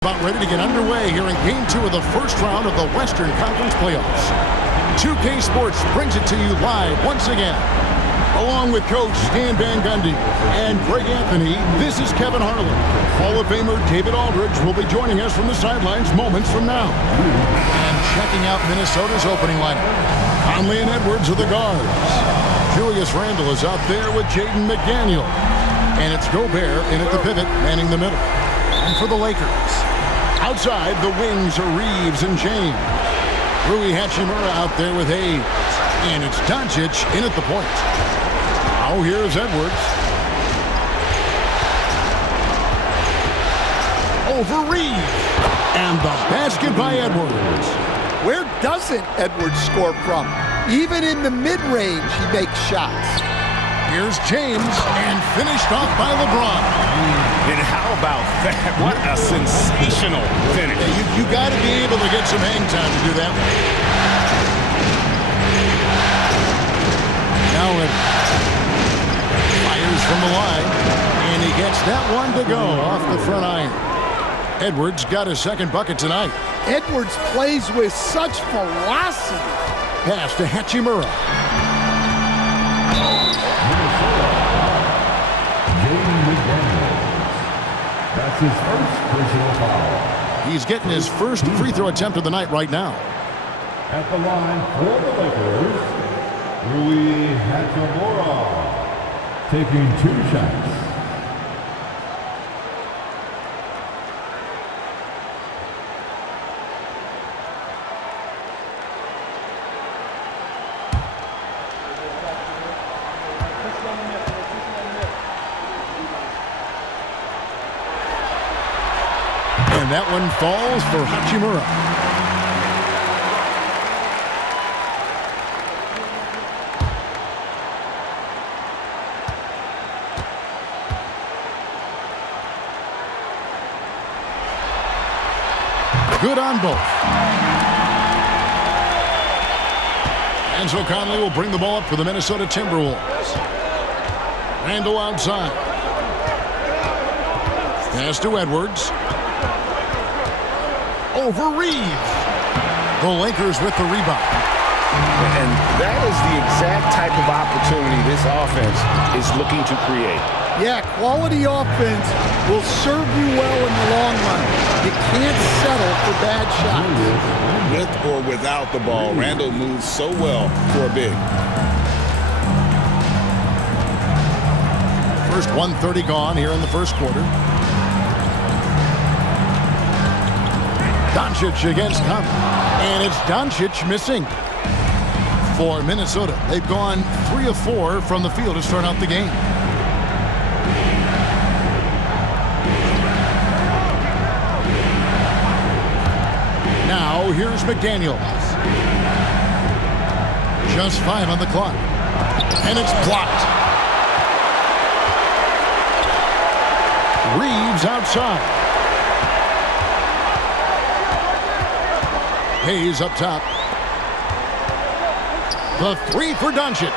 About ready to get underway here in Game 2 of the first round of the Western Conference Playoffs. 2K Sports brings it to you live once again. Along with Coach Stan Van Gundy and Greg Anthony, this is Kevin Harlan. Hall of Famer David Aldridge will be joining us from the sidelines moments from now. And checking out Minnesota's opening lineup. Conley and Edwards are the guards. Julius Randle is out there with Jaden McDaniel. And it's Gobert in at the pivot, manning the middle. And for the Lakers, outside the wings are Reeves and James. Rui Hachimura out there with Hayes. And it's Doncic in at the point. Now here's Edwards. Over Reeves. And the basket by Edwards. Where doesn't Edwards score from? Even in the mid-range, he makes shots. Here's James, and finished off by LeBron. And how about that? What a sensational finish. Yeah, you got to be able to get some hang time to do that. Now it fires from the line, and he gets that one to go off the front iron. Edwards got his second bucket tonight. Edwards plays with such velocity. Pass to Hachimura. That's his first personal foul. He's getting his first free throw attempt of the night right now. At the line for the Lakers, Rui Hachimura taking 2 shots. And that one falls for Hachimura. Good on both. And so Conley will bring the ball up for the Minnesota Timberwolves. Randle outside. Pass to Edwards. Over Reeves. The Lakers with the rebound. And that is the exact type of opportunity this offense is looking to create. Yeah, quality offense will serve you well in the long run. You can't settle for bad shots. With or without the ball, Randle moves so well for a big. First 1:30 gone here in the first quarter. Doncic against Conley. And it's Doncic missing for Minnesota. They've gone 3 of 4 from the field to start out the game. Now here's McDaniel. Just 5 on the clock. And it's blocked. Reeves outside. Hayes up top. The 3 for Doncic.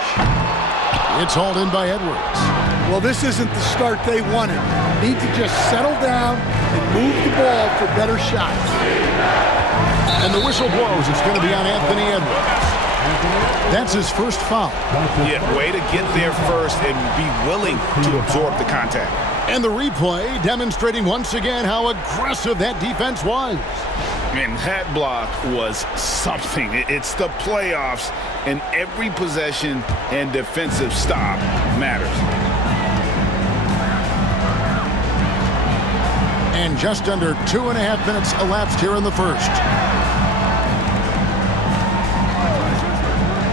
It's hauled in by Edwards. Well, this isn't the start they wanted. Need to just settle down and move the ball for better shots. And the whistle blows. It's going to be on Anthony Edwards. That's his first foul. Yeah, way to get there first and be willing to absorb the contact. And the replay demonstrating once again how aggressive that defense was. Man, that block was something. It's the playoffs, and every possession and defensive stop matters. And just under 2.5 minutes elapsed here in the first.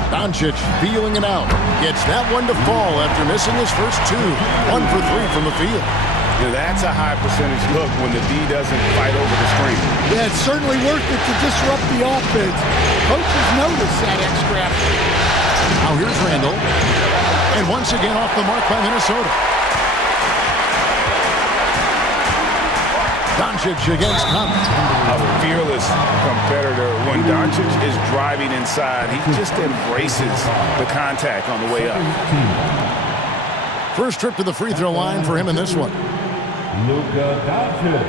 Doncic feeling it out. Gets that one to fall after missing his first 2. 1 for 3 from the field. Yeah, that's a high percentage look when the D doesn't fight over the screen. Yeah, it's certainly worth it to disrupt the offense. Coaches notice that extra effort. Now here's Randle. And once again off the mark by Minnesota. Doncic against Conley. A fearless competitor. When Doncic is driving inside, he just embraces the contact on the way up. First trip to the free throw line for him in this one. Luka Doncic.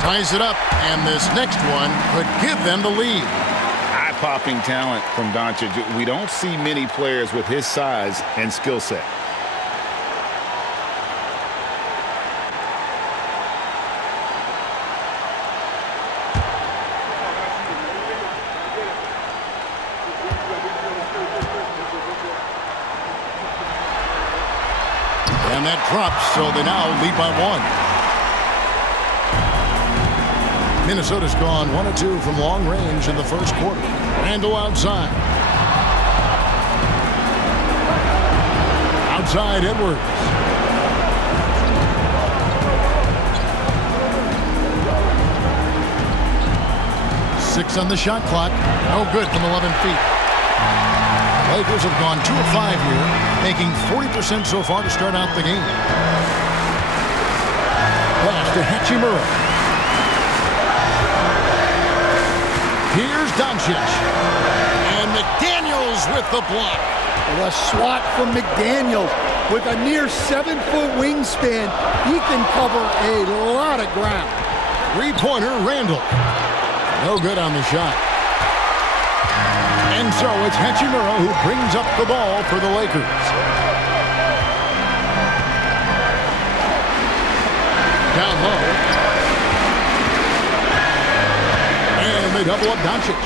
Ties it up, and this next one could give them the lead. Eye-popping talent from Doncic. We don't see many players with his size and skill set. And that drops, so they now lead by 1. Minnesota's gone 1 of 2 from long range in the first quarter. Randle outside. Outside Edwards. Six on the shot clock. No good from 11 feet. Lakers have gone 2 of 5 here, making 40% so far to start out the game. Pass to Hachimura. Here's Doncic. And McDaniels with the block. The swat from McDaniels. With a near 7-foot wingspan, he can cover a lot of ground. Three-pointer, Randle. No good on the shot. And so it's Hachimura who brings up the ball for the Lakers. Down low. And they double up Doncic.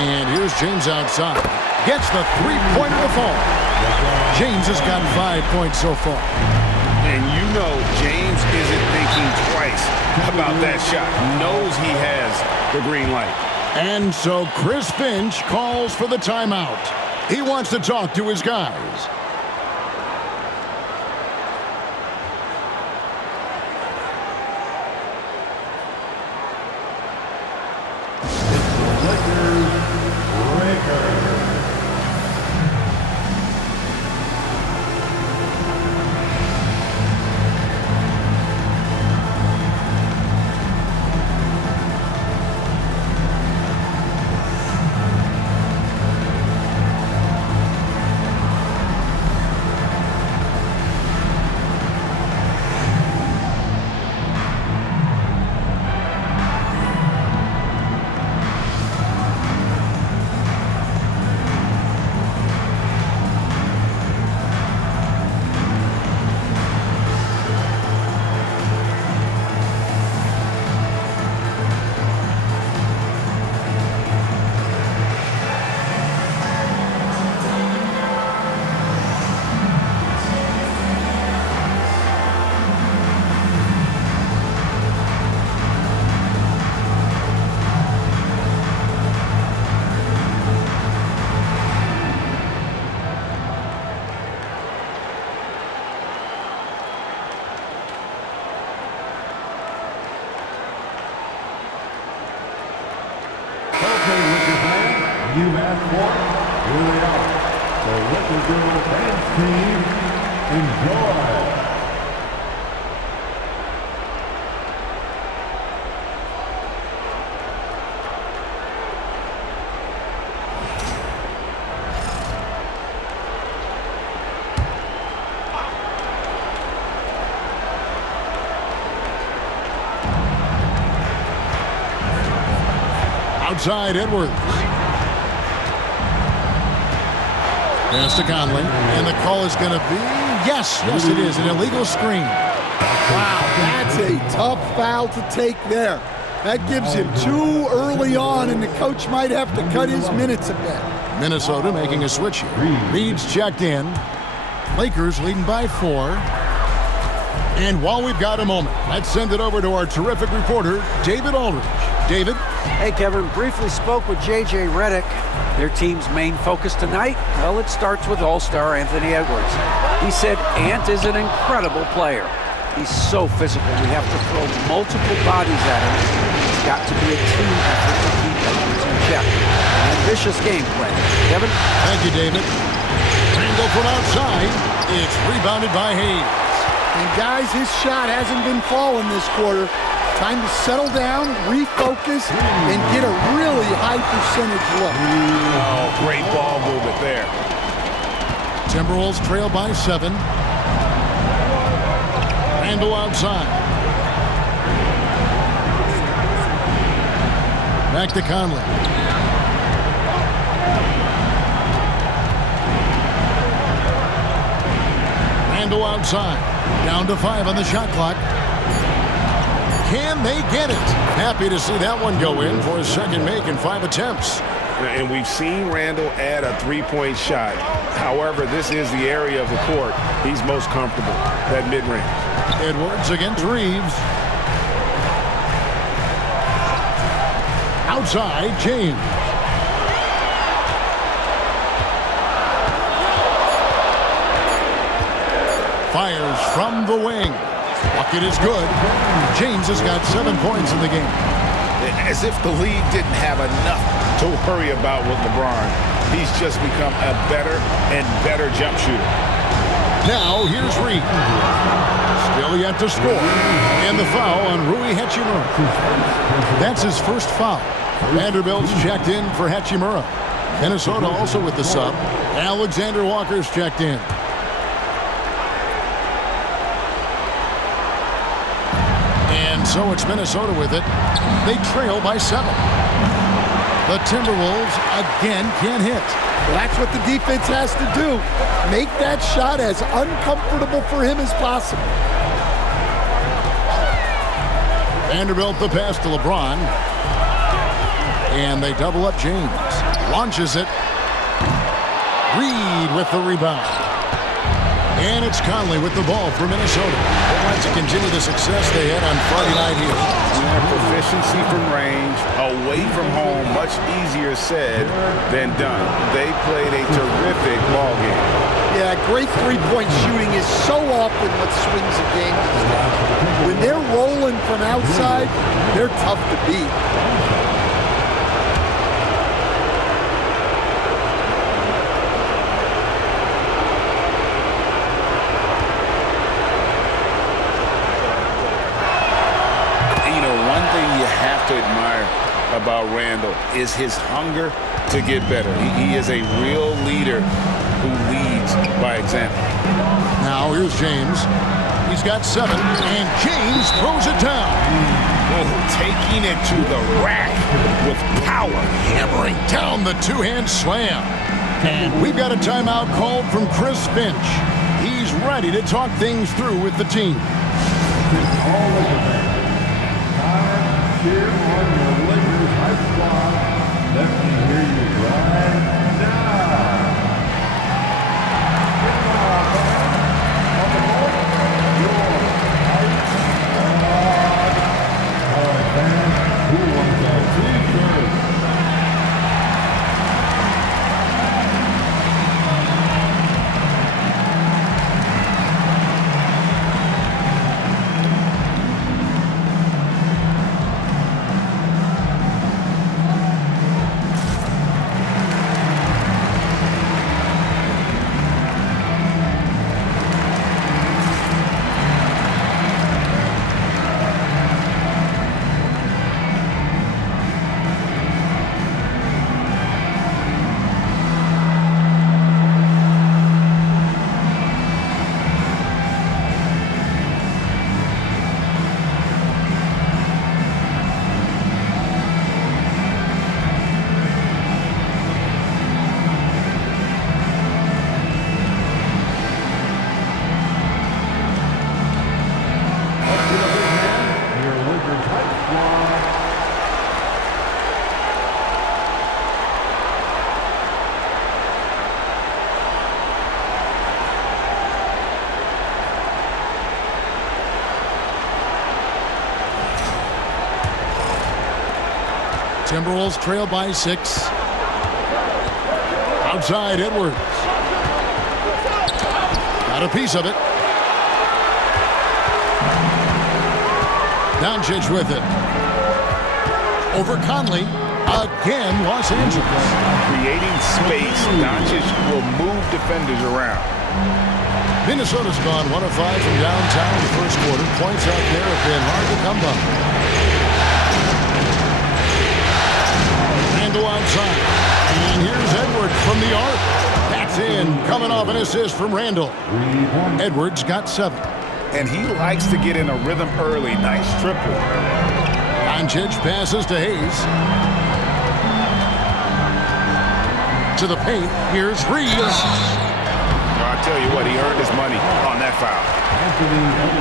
And here's James outside. Gets the three-pointer to fall. James has got 5 points so far. And you know James isn't thinking twice about that shot. Knows he has the green light. And so Chris Finch calls for the timeout. He wants to talk to his guys. You have one. Here they are. The Lakers girls dance team. Enjoy. Outside Edwards. Pass to Conley. And the call is going to be, yes, it is, an illegal screen. Wow, that's a tough foul to take there. That gives him 2 early on, and the coach might have to cut his minutes a bit. Minnesota making a switch here. Reed's checked in. Lakers leading by 4. And while we've got a moment, let's send it over to our terrific reporter, David Aldridge. David? Hey, Kevin. Briefly spoke with J.J. Redick. Their team's main focus tonight, well, it starts with All-Star Anthony Edwards. He said Ant is an incredible player. He's so physical. We have to throw multiple bodies at him. It's got to be a team effort to keep Edwards in check. An ambitious game plan. Kevin? Thank you, David. Randle from outside. It's rebounded by Hayes. And guys, his shot hasn't been falling this quarter. Time to settle down, refocus, and get a really high percentage look. Oh, great ball movement there. Timberwolves trail by 7. Randle outside. Back to Conley. Randall outside. Down to 5 on the shot clock. Can they get it? Happy to see that one go in for his second make in 5 attempts. And we've seen Randall add a three-point shot. However, this is the area of the court he's most comfortable, that mid-range. Edwards against Reeves. Outside, James. Fires from the wing. Bucket is good. James has got 7 points in the game. As if the league didn't have enough to worry about with LeBron. He's just become a better and better jump shooter. Now, here's Reed. Still yet to score. And the foul on Rui Hachimura. That's his first foul. Vanderbilt's checked in for Hachimura. Minnesota also with the sub. Alexander Walker's checked in. And so it's Minnesota with it. They trail by 7. The Timberwolves again can't hit. That's what the defense has to do. Make that shot as uncomfortable for him as possible. Vanderbilt the pass to LeBron. And they double up James. Launches it. Reed with the rebound. And it's Conley with the ball for Minnesota. They want to continue the success they had on Friday night here. Proficiency from range, away from home, much easier said than done. They played a terrific ball game. Yeah, great three-point shooting is so often what swings a game these days. When they're rolling from outside, they're tough to beat. To admire about Randall is his hunger to get better. He is a real leader who leads by example. Now here's James. He's got 7, and James throws it down. Oh, taking it to the rack with power. Hammering down the two-hand slam. And we've got a timeout called from Chris Finch. He's ready to talk things through with the team. Here on your Lakers High Squad. Let me hear you right now. On the ball, your High Squad. All right, fans, who wants that t-shirt? Timberwolves trail by 6. Outside, Edwards. Got a piece of it. Doncic with it. Over Conley. Again, Los Angeles. Creating space, Doncic will move defenders around. Minnesota's gone 1 of 5 from downtown in the first quarter. Points out there have been hard to come by. Randall outside. And here's Edwards from the arc. That's in. Coming off an assist from Randall. Edwards got 7. And he likes to get in a rhythm early. Nice triple. Doncic passes to Hayes. into the paint. Here's Reeves. I tell you what, he earned his money on that foul.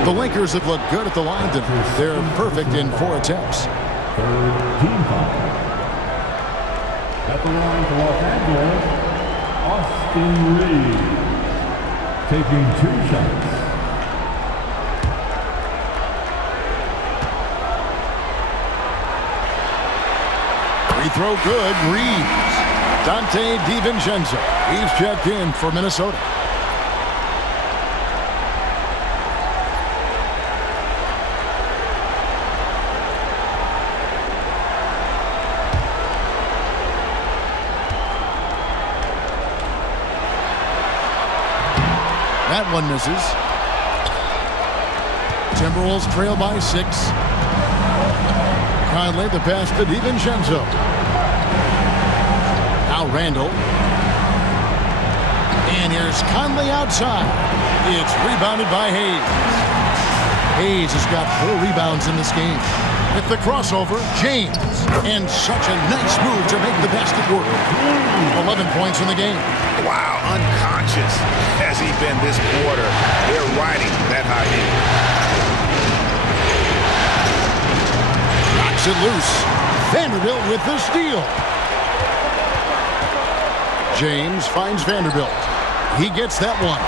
The Lakers have looked good at the line tonight. They're perfect in 4 attempts. Third team foul. At the line for Los Angeles, Austin Reeves. Taking 2 shots. Free throw good. Reeves. Dante DiVincenzo. He's checked in for Minnesota. That one misses. Timberwolves trail by 6. Conley, the pass to DiVincenzo. Now Randall. And here's Conley outside. It's rebounded by Hayes. Hayes has got 4 rebounds in this game. With the crossover, James. And such a nice move to make the basket work. 11 points in the game. Wow, unconscious has he been this quarter. They're riding that high end. Knocks it loose. Vanderbilt with the steal. James finds Vanderbilt. He gets that one.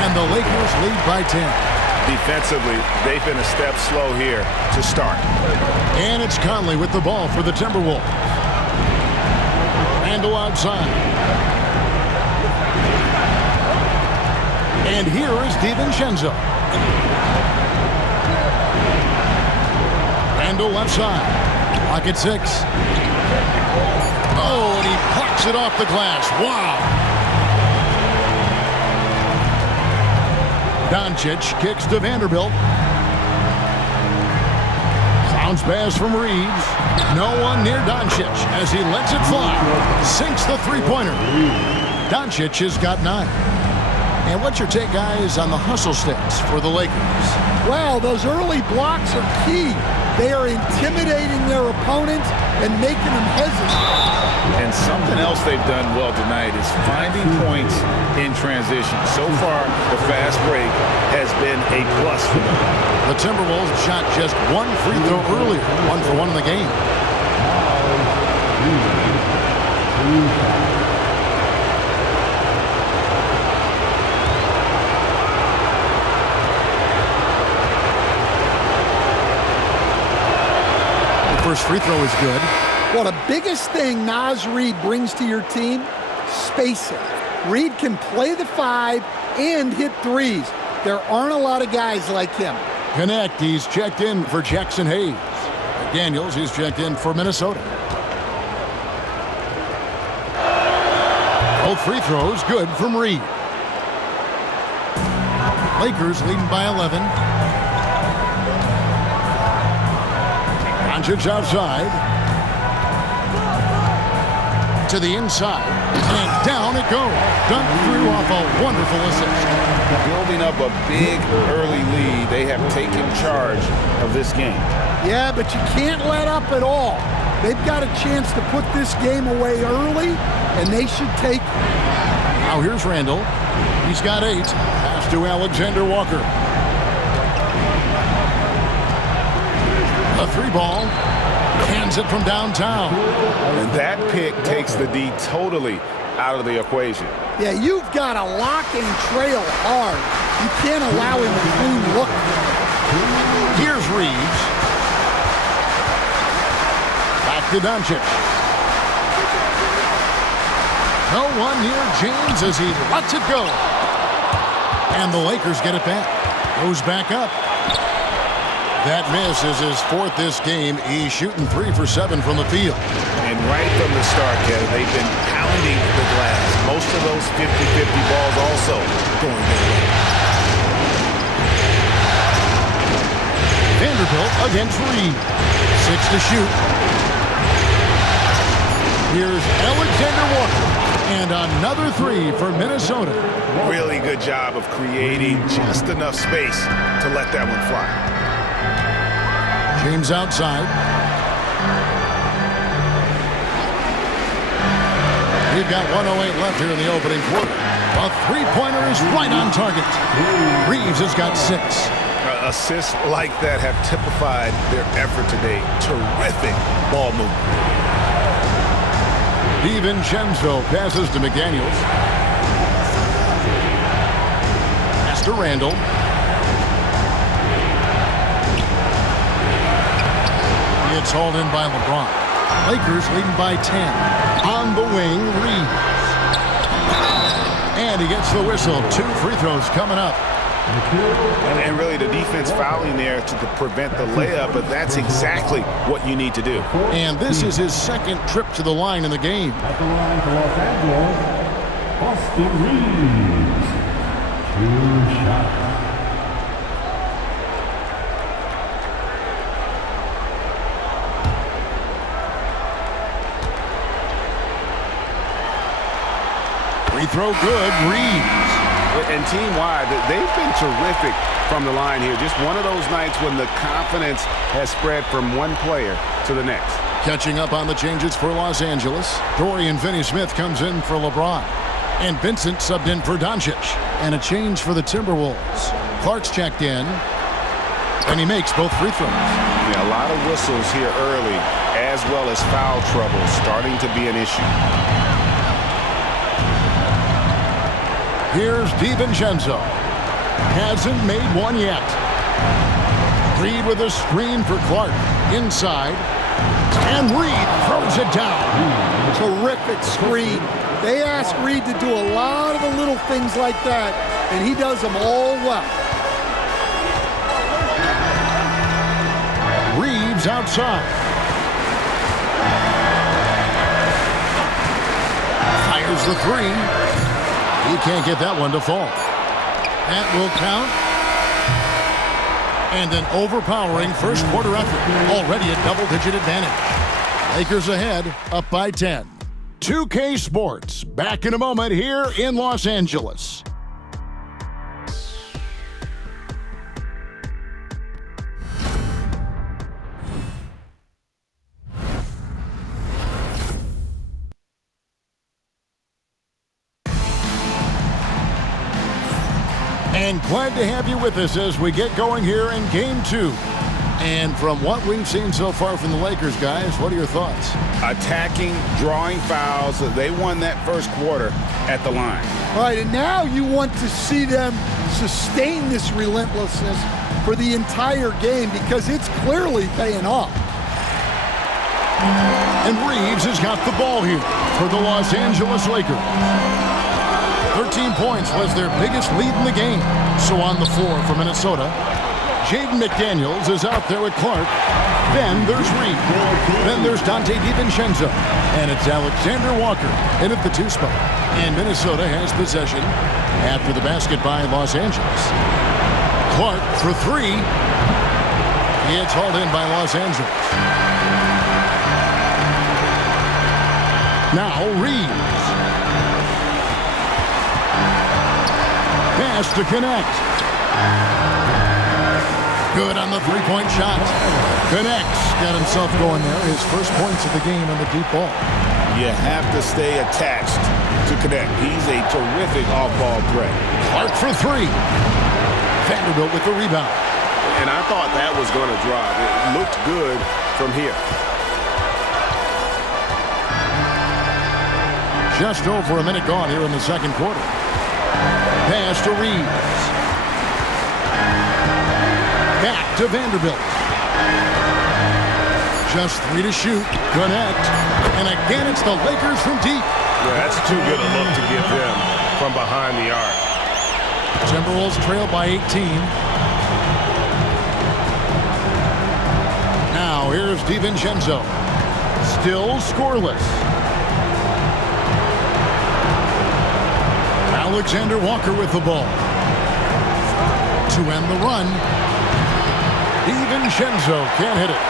And the Lakers lead by 10. Defensively, they've been a step slow here to start. And it's Conley with the ball for the Timberwolves. Randall outside. And here is DiVincenzo. Randall left side. Clock at 6. Oh, and he plucks it off the glass. Wow. Doncic kicks to Vanderbilt. Bounce pass from Reeves. No one near Doncic as he lets it fly. Sinks the three-pointer. Doncic has got 9. And what's your take, guys, on the hustle stats for the Lakers? Well, those early blocks are key. They are intimidating their opponent and making them hesitate. And something else they've done well tonight is finding points in transition. So far, the fast break has been a plus for them. The Timberwolves shot just 1 free throw earlier. 1 for 1 in the game. The first free throw is good. Well, the biggest thing Naz Reid brings to your team, spacing. Reid can play the 5 and hit threes. There aren't a lot of guys like him. Connect, he's checked in for Jackson Hayes. Daniels, he's checked in for Minnesota. Both free throws good from Reid. Lakers leading by 11. Doncic outside. To the inside, and down it goes. Dunked through off a wonderful assist. Building up a big early lead, they have taken charge of this game. Yeah, but you can't let up at all. They've got a chance to put this game away early, and they should take it. Now here's Randall. He's got 8. Pass to Alexander Walker. A 3-ball. Hands it from downtown. And that pick takes the D totally out of the equation. Yeah, you've got to lock and trail hard. You can't allow him to clean look. Here's Reeves. Back to Doncic. No one near James as he lets it go. And the Lakers get it back. Goes back up. That miss is his 4th this game. He's shooting 3 for 7 from the field. And right from the start, Kevin, they've been pounding the glass. Most of those 50-50 balls also going their way. Vanderbilt against Reed. 6 to shoot. Here's Alexander Walker. And another 3 for Minnesota. Really good job of creating just enough space to let that one fly. James outside. We've got 1:08 left here in the opening quarter. A three-pointer is right on target. Reeves has got 6. Assists like that have typified their effort today. Terrific ball movement. DiVincenzo passes to McDaniels. Pass to Randall. It's hauled in by LeBron. Lakers leading by 10. On the wing, Reeves. And he gets the whistle. 2 free throws coming up. And really the defense fouling there to prevent the layup, but that's exactly what you need to do. And this is his second trip to the line in the game. At the line for Los Angeles, Austin Reeves. 2 shots. Free throw good, Reeves. And team-wide, they've been terrific from the line here. Just one of those nights when the confidence has spread from one player to the next. Catching up on the changes for Los Angeles. Dorian Finney-Smith comes in for LeBron. And Vincent subbed in for Doncic. And a change for the Timberwolves. Clark's checked in. And he makes both free throws. Yeah, a lot of whistles here early, as well as foul trouble starting to be an issue. Here's DiVincenzo. Hasn't made one yet. Reed with a screen for Clark. Inside. And Reed throws it down. Terrific screen. They ask Reed to do a lot of the little things like that, and he does them all well. Reeves outside. Fires the 3. He can't get that one to fall. That will count. And an overpowering first quarter effort. Already a double-digit advantage. Lakers ahead, up by 10. 2K Sports, back in a moment here in Los Angeles. And glad to have you with us as we get going here in Game 2. And from what we've seen so far from the Lakers, guys, what are your thoughts? Attacking, drawing fouls. They won that first quarter at the line. All right, and now you want to see them sustain this relentlessness for the entire game because it's clearly paying off. And Reeves has got the ball here for the Los Angeles Lakers. 13 points was their biggest lead in the game. So on the floor for Minnesota, Jaden McDaniels is out there with Clark. Then there's Reed. Then there's Dante DiVincenzo. And it's Alexander Walker in at the 2 spot. And Minnesota has possession after the basket by Los Angeles. Clark for 3. It's hauled in by Los Angeles. Now Reeves. Pass to connect. Good on the 3-point shot. Connects. Got himself going there. His first points of the game on the deep ball. You have to stay attached to connect. He's a terrific off-ball threat. Clark for 3. Vanderbilt with the rebound. And I thought that was going to drop. It looked good from here. Just over a minute gone here in the second quarter. Pass to Reeves. Back to Vanderbilt. Just 3 to shoot. Connect. And again, it's the Lakers from deep. Yeah, that's too good a look to give them from behind the arc. Timberwolves trail by 18. Now here's DiVincenzo. Still scoreless. Alexander Walker with the ball. To end the run. DiVincenzo can't hit it.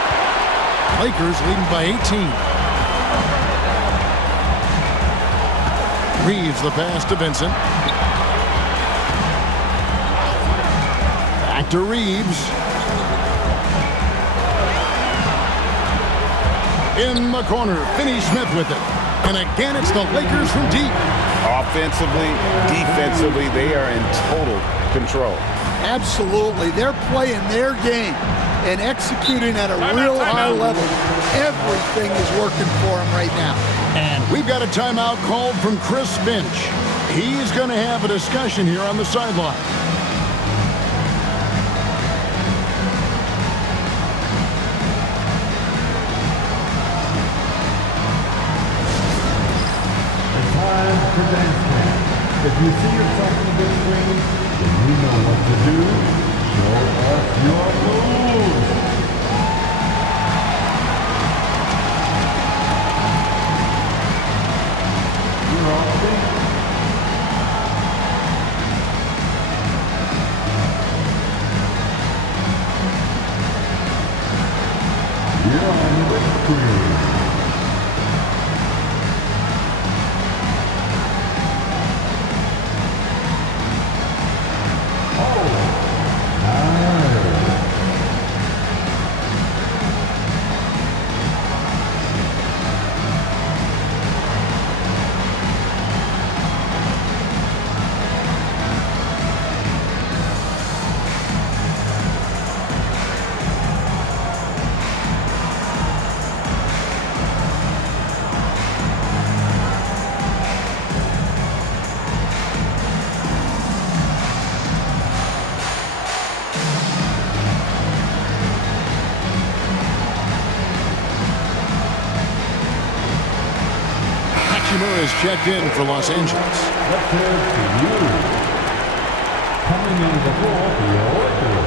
Lakers leading by 18. Reeves the pass to Vincent. Back to Reeves. In the corner, Finney-Smith with it. And again, it's the Lakers from deep. Offensively, defensively, they are in total control. Absolutely. They're playing their game and executing at a real high level. Everything is working for them right now. And we've got a timeout called from Chris Finch. He's going to have a discussion here on the sideline. It's time for dance camp. If you see yourself on the big screen, then you know what to do. Show us your moves. You're on the beat. You're on the big screen. Is checked in for Los Angeles. Let's hear it to you. Coming in the ball for your Lakers.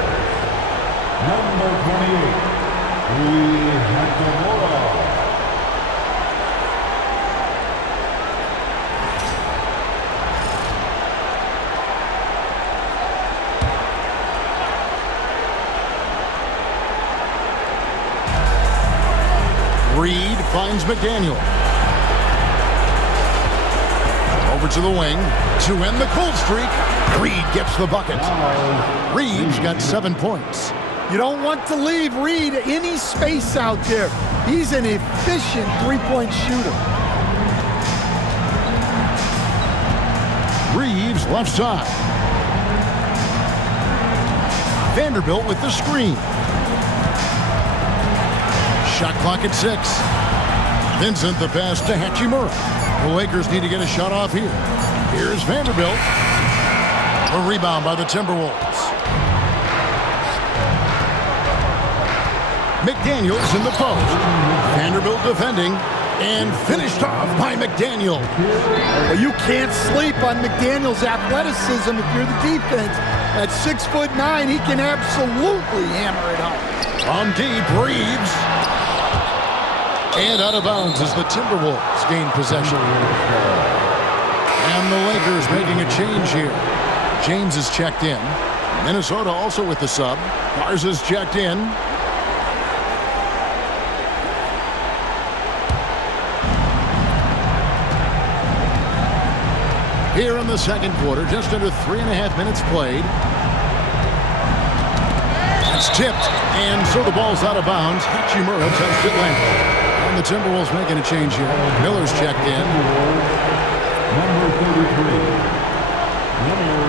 Number 28, Reed finds McDaniel. Over to the wing to end the cold streak. Reed gets the bucket. Reed's got 7 points. You don't want to leave Reed any space out there. He's an efficient three-point shooter. Reeves left side. Vanderbilt with the screen. Shot clock at 6. Vincent the pass to Hachimura. The Lakers need to get a shot off here. Here's Vanderbilt. A rebound by the Timberwolves. McDaniel's in the post. Vanderbilt defending and finished off by McDaniel. Well, you can't sleep on McDaniel's athleticism if you're the defense. At 6'9", he can absolutely hammer it home. On deep, Reeves. And out of bounds as the Timberwolves gain possession. And the Lakers making a change here. James is checked in. Minnesota also with the sub. Garza's checked in. Here in the second quarter, just under 3.5 minutes played. That's tipped, and so the ball's out of bounds. Hachimura touched it late. And the Timberwolves making a change here. Miller's checked in. number 33, Miller.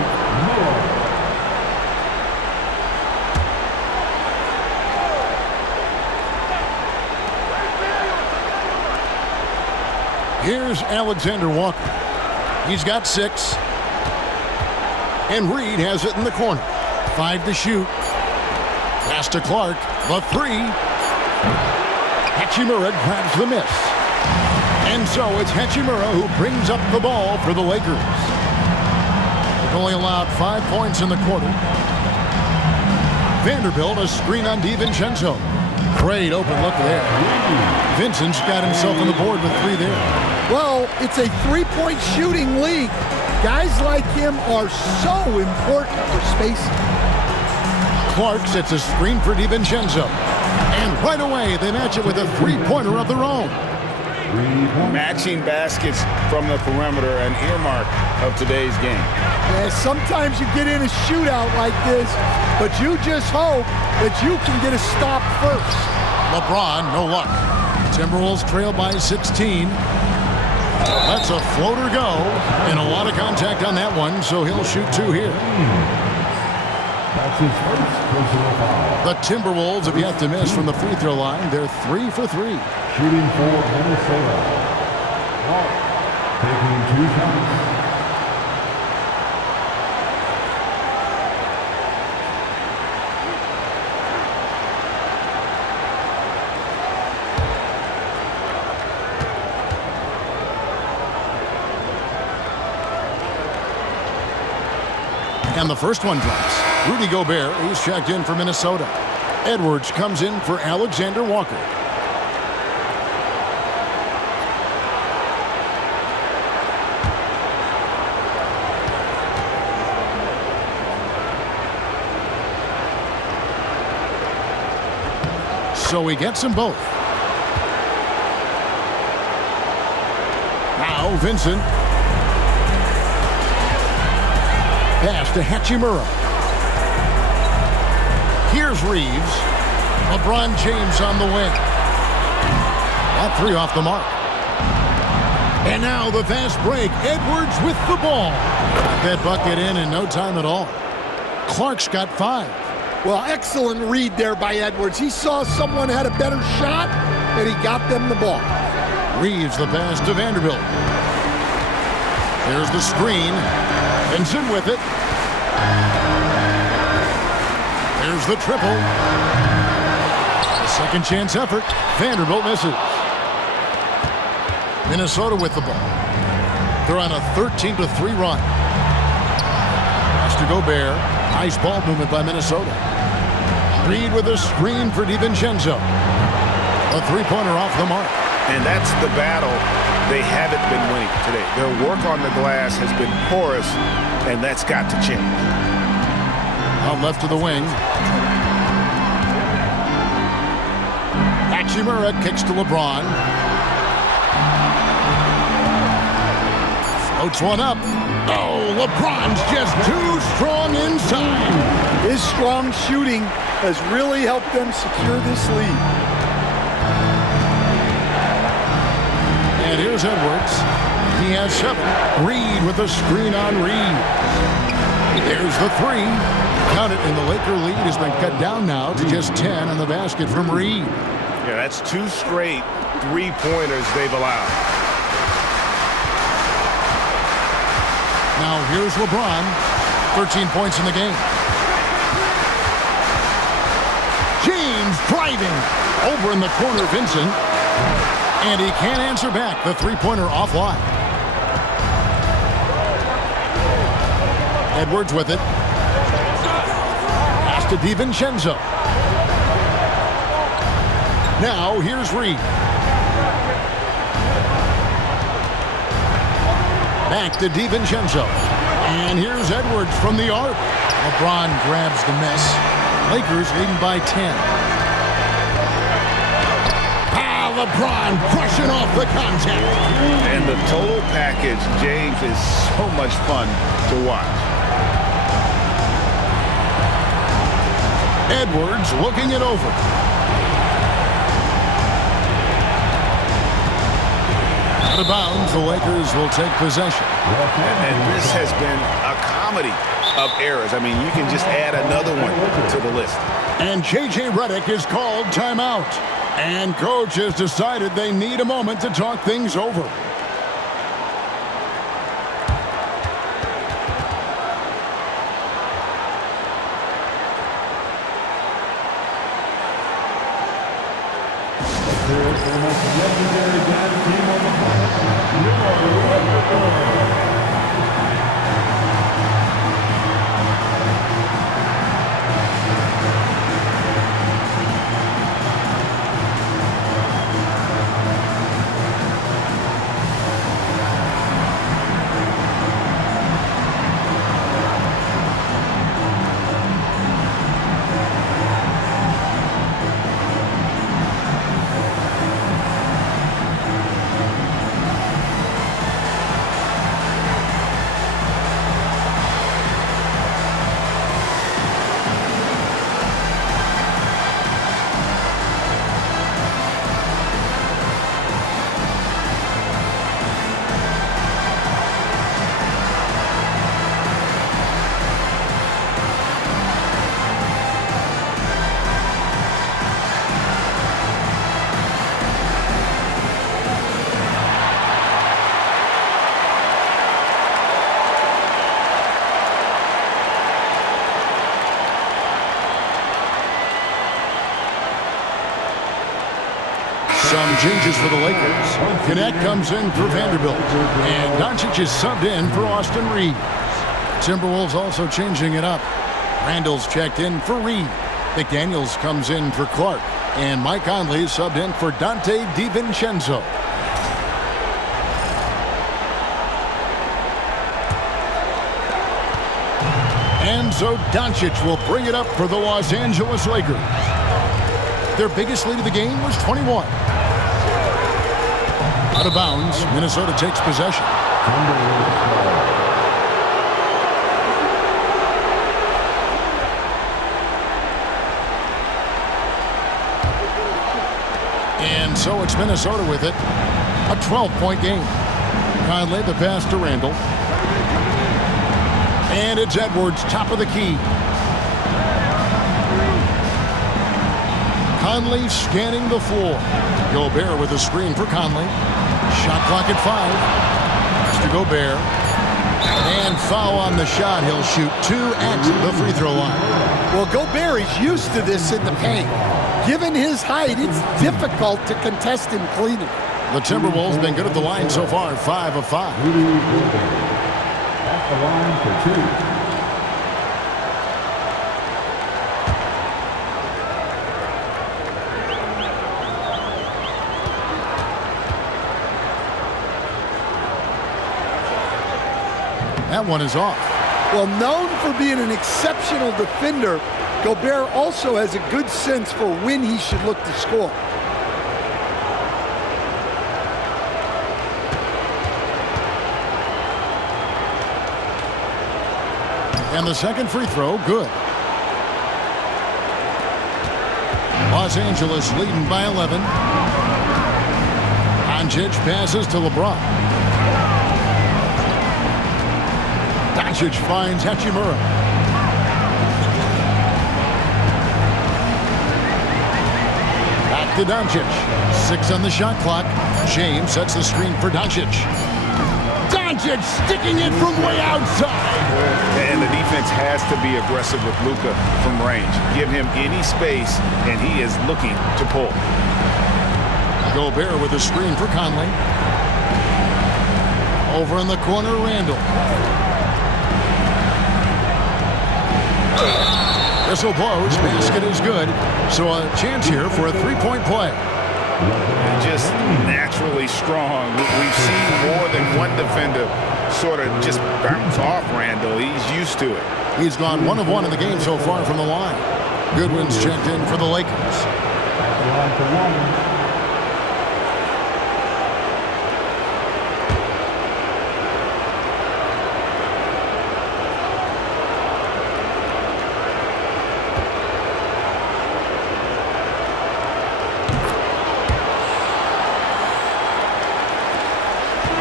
Here's Alexander Walker. He's got 6. And Reed has it in the corner. 5 to shoot. Pass to Clark. The 3. Hachimura grabs the miss. And so it's Hachimura who brings up the ball for the Lakers. They've only allowed 5 points in the quarter. Vanderbilt, a screen on DiVincenzo. Great open look there. Vincent's got himself on the board with 3 there. Well, it's a three-point shooting league. Guys like him are so important for spacing. Clark sets a screen for DiVincenzo. And right away, they match it with a three-pointer of their own. Matching baskets from the perimeter, an earmark of today's game. Yeah, sometimes you get in a shootout like this, but you just hope that you can get a stop first. LeBron, no luck. Timberwolves trail by 16. Lets a floater go, and a lot of contact on that one, so he'll shoot 2 here. That's his first personal foul. The Timberwolves have yet to miss from the free throw line. They're 3 for 3. Shooting for Minnesota. Taking 2 shots. And the first one drops. Rudy Gobert, he's checked in for Minnesota. Edwards comes in for Alexander Walker. So he gets them both. Now Vincent. Pass to Hachimura. Here's Reeves. LeBron James on the wing. That 3 off the mark. And now the fast break. Edwards with the ball. Got that bucket in no time at all. Clark's got 5. Well, excellent read there by Edwards. He saw someone had a better shot, and he got them the ball. Reeves the pass to Vanderbilt. There's the screen. Vincent with it. There's the triple. A second chance effort. Vanderbilt misses. Minnesota with the ball. They're on a 13-3 run. Pass to Gobert. Nice ball movement by Minnesota. Reed with a screen for DiVincenzo. A 3-pointer off the mark. And that's the battle they haven't been winning today. Their work on the glass has been porous, and that's got to change. Out left to the wing. Hachimura kicks to LeBron. Floats one up. Oh, LeBron's just too strong inside. His strong shooting has really helped them secure this lead. And here's Edwards. He has 7. Reed with a screen on Reed. There's the 3. Count it, and the Laker lead has been cut down now to just 10 on the basket from Reed. Yeah, that's 2 straight 3-pointers they've allowed. Now here's LeBron. 13 points in the game. James driving. Over in the corner, Vincent. And he can't answer back. The 3-pointer offline. Edwards with it. Pass to DiVincenzo. Now here's Reed. Back to DiVincenzo. And here's Edwards from the arc. LeBron grabs the miss. Lakers leading by 10. LeBron crushing off the contact. And the total package, James, is so much fun to watch. Edwards looking it over. Out of bounds, the Lakers will take possession. And this has been a comedy of errors. I mean, you can just add another one to the list. And J.J. Redick is called timeout. And coach has decided they need a moment to talk things over. Some changes for the Lakers. Gannett comes in for Vanderbilt. And Doncic is subbed in for Austin Reeves. Timberwolves also changing it up. Randall's checked in for Reed. McDaniels comes in for Clark. And Mike Conley subbed in for Dante DiVincenzo. And so Doncic will bring it up for the Los Angeles Lakers. Their biggest lead of the game was 21. Out of bounds, Minnesota takes possession. And so it's Minnesota with it. A 12-point game. Conley the pass to Randall. And it's Edwards, top of the key. Conley scanning the floor. Gobert with a screen for Conley. Shot clock at 5. Pass to Gobert. And foul on the shot. He'll shoot 2 at the free throw line. Well, Gobert is used to this in the paint. Given his height, it's difficult to contest him cleanly. The Timberwolves been good at the line so far, 5 of 5. At the line for 2. That one is off. Well, known for being an exceptional defender, Gobert also has a good sense for when he should look to score. And the second free throw, good. Los Angeles leading by 11. Doncic passes to LeBron. Doncic finds Hachimura. Back to Doncic. 6 on the shot clock. James sets the screen for Doncic. Doncic sticking it from way outside. And the defense has to be aggressive with Luka from range. Give him any space, and he is looking to pull. Gobert with a screen for Conley. Over in the corner, Randall. Whistle blows. Basket is good. So a chance here for a three-point play. And just naturally strong. We've seen more than one defender sort of just bounce off Randall. He's used to it. He's gone 1 of 1 in the game so far from the line. Goodwin's checked in for the Lakers. At the line for 1.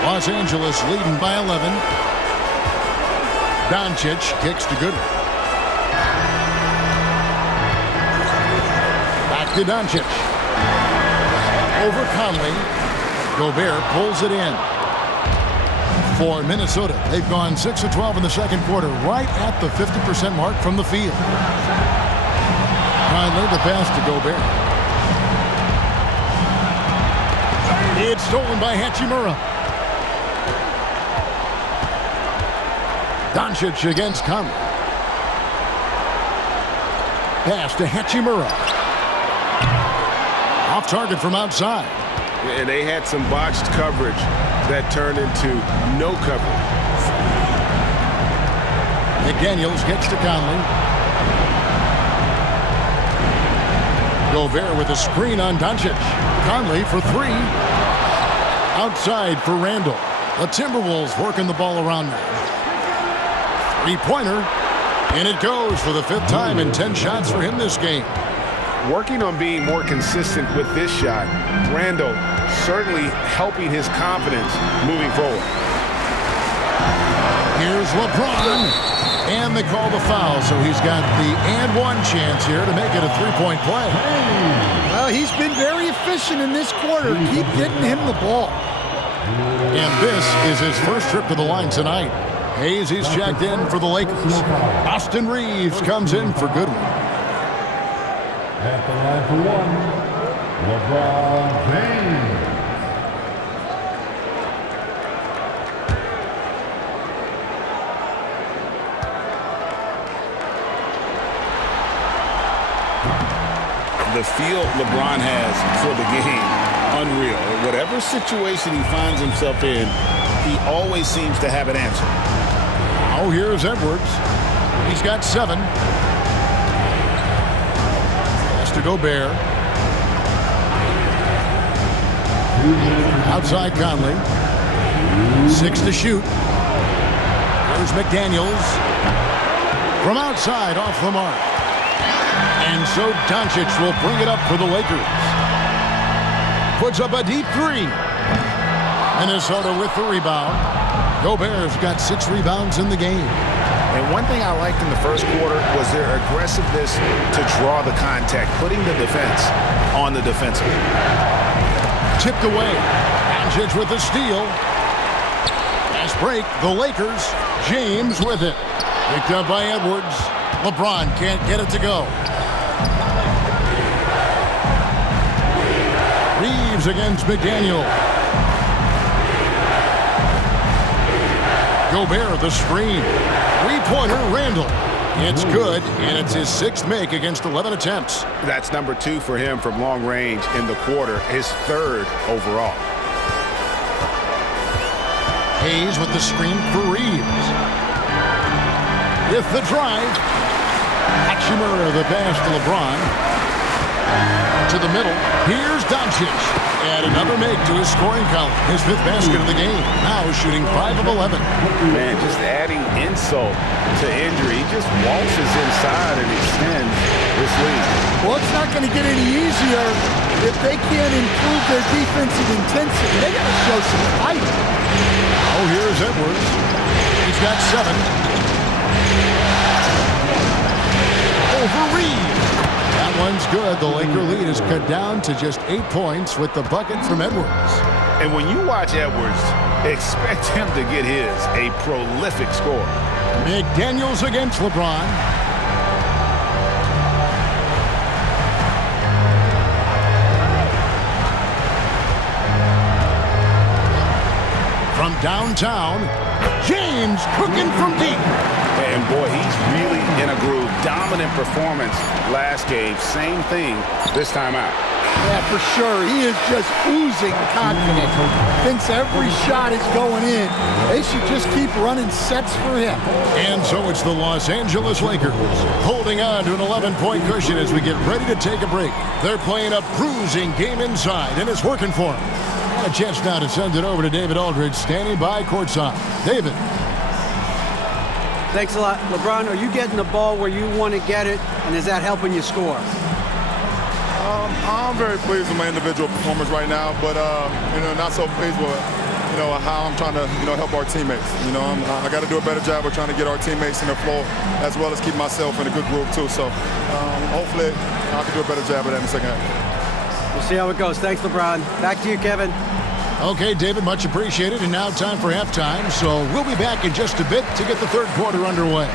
Los Angeles leading by 11. Doncic kicks to Goodwin. Back to Doncic. Over Conley. Gobert pulls it in. For Minnesota, they've gone 6 of 12 in the second quarter, right at the 50% mark from the field. Conley the pass to Gobert. It's stolen by Hachimura. Doncic against Conley. Pass to Hachimura. Off target from outside. And they had some botched coverage that turned into no coverage. McDaniels gets to Conley. Gobert with a screen on Doncic. Conley for 3. Outside for Randall. The Timberwolves working the ball around now. Three-pointer, and it goes for the 5th time in 10 shots for him this game. Working on being more consistent with this shot, Randall certainly helping his confidence moving forward. Here's LeBron, and they call the foul, so he's got the and one chance here to make it a 3-point play. Well, he's been very efficient in this quarter. Keep getting him the ball. And this is his first trip to the line tonight. Hayes, he's checked in for the Lakers. Austin Reeves comes in for Goodwin. At the line for 1. LeBron James. The feel LeBron has for the game, unreal. Whatever situation he finds himself in, he always seems to have an answer. Oh, here's Edwards. He's got 7. Pass to Gobert. Outside Conley. 6 to shoot. Here's McDaniels. From outside, off the mark. And so Doncic will bring it up for the Lakers. Puts up a deep 3. Minnesota with the rebound. Gobert's got 6 rebounds in the game. And one thing I liked in the first quarter was their aggressiveness to draw the contact, putting the defense on the defensive. Tipped away. Doncic with the steal. Fast break. The Lakers. James with it. Picked up by Edwards. LeBron can't get it to go. Reeves against McDaniel. Gobert the screen. Three-pointer Randall. It's good, and it's his 6th make against 11 attempts. That's number 2 for him from long range in the quarter, his 3rd overall. Hayes with the screen for Reeves. With the drive. Hachimura the pass to LeBron. To the middle. Here's Doncic. And another make to his scoring column. His 5th basket of the game. Now shooting 5 of 11. Man, just adding insult to injury. He just waltzes inside and extends this lead. Well, it's not going to get any easier if they can't improve their defensive intensity. They got to show some fight. Oh, here's Edwards. He's got 7. Over Reeves. That one's good. The Laker lead is cut down to just 8 points with the bucket from Edwards. And when you watch Edwards, expect him to get a prolific score. McDaniels against LeBron. From downtown, James cooking from deep. And boy, he's really in a groove. Dominant performance last game. Same thing this time out. Yeah, for sure. He is just oozing confidence. Thinks every shot is going in. They should just keep running sets for him. And so it's the Los Angeles Lakers holding on to an 11-point cushion as we get ready to take a break. They're playing a bruising game inside, and it's working for them. And a chance now to send it over to David Aldridge, standing by courtside. David. Thanks a lot. LeBron, are you getting the ball where you want to get it, and is that helping you score? I'm very pleased with my individual performance right now, but not so pleased with how I'm trying to help our teammates. I got to do a better job of trying to get our teammates in the flow, as well as keep myself in a good groove too. So hopefully I can do a better job of that in the second half. We'll see how it goes. Thanks, LeBron. Back to you, Kevin. Okay, David, much appreciated. And now time for halftime. So we'll be back in just a bit to get the third quarter underway.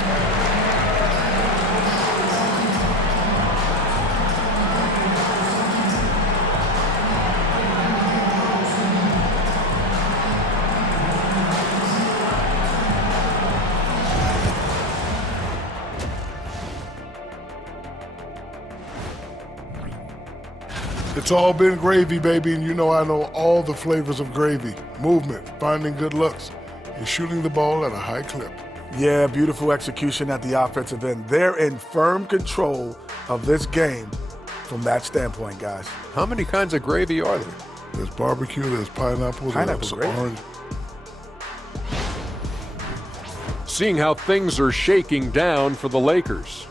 It's all been gravy, baby, and I know all the flavors of gravy. Movement, finding good looks, and shooting the ball at a high clip. Yeah, beautiful execution at the offensive end. They're in firm control of this game from that standpoint, guys. How many kinds of gravy are there? There's barbecue, there's pineapple, there's orange. Seeing how things are shaking down for the Lakers.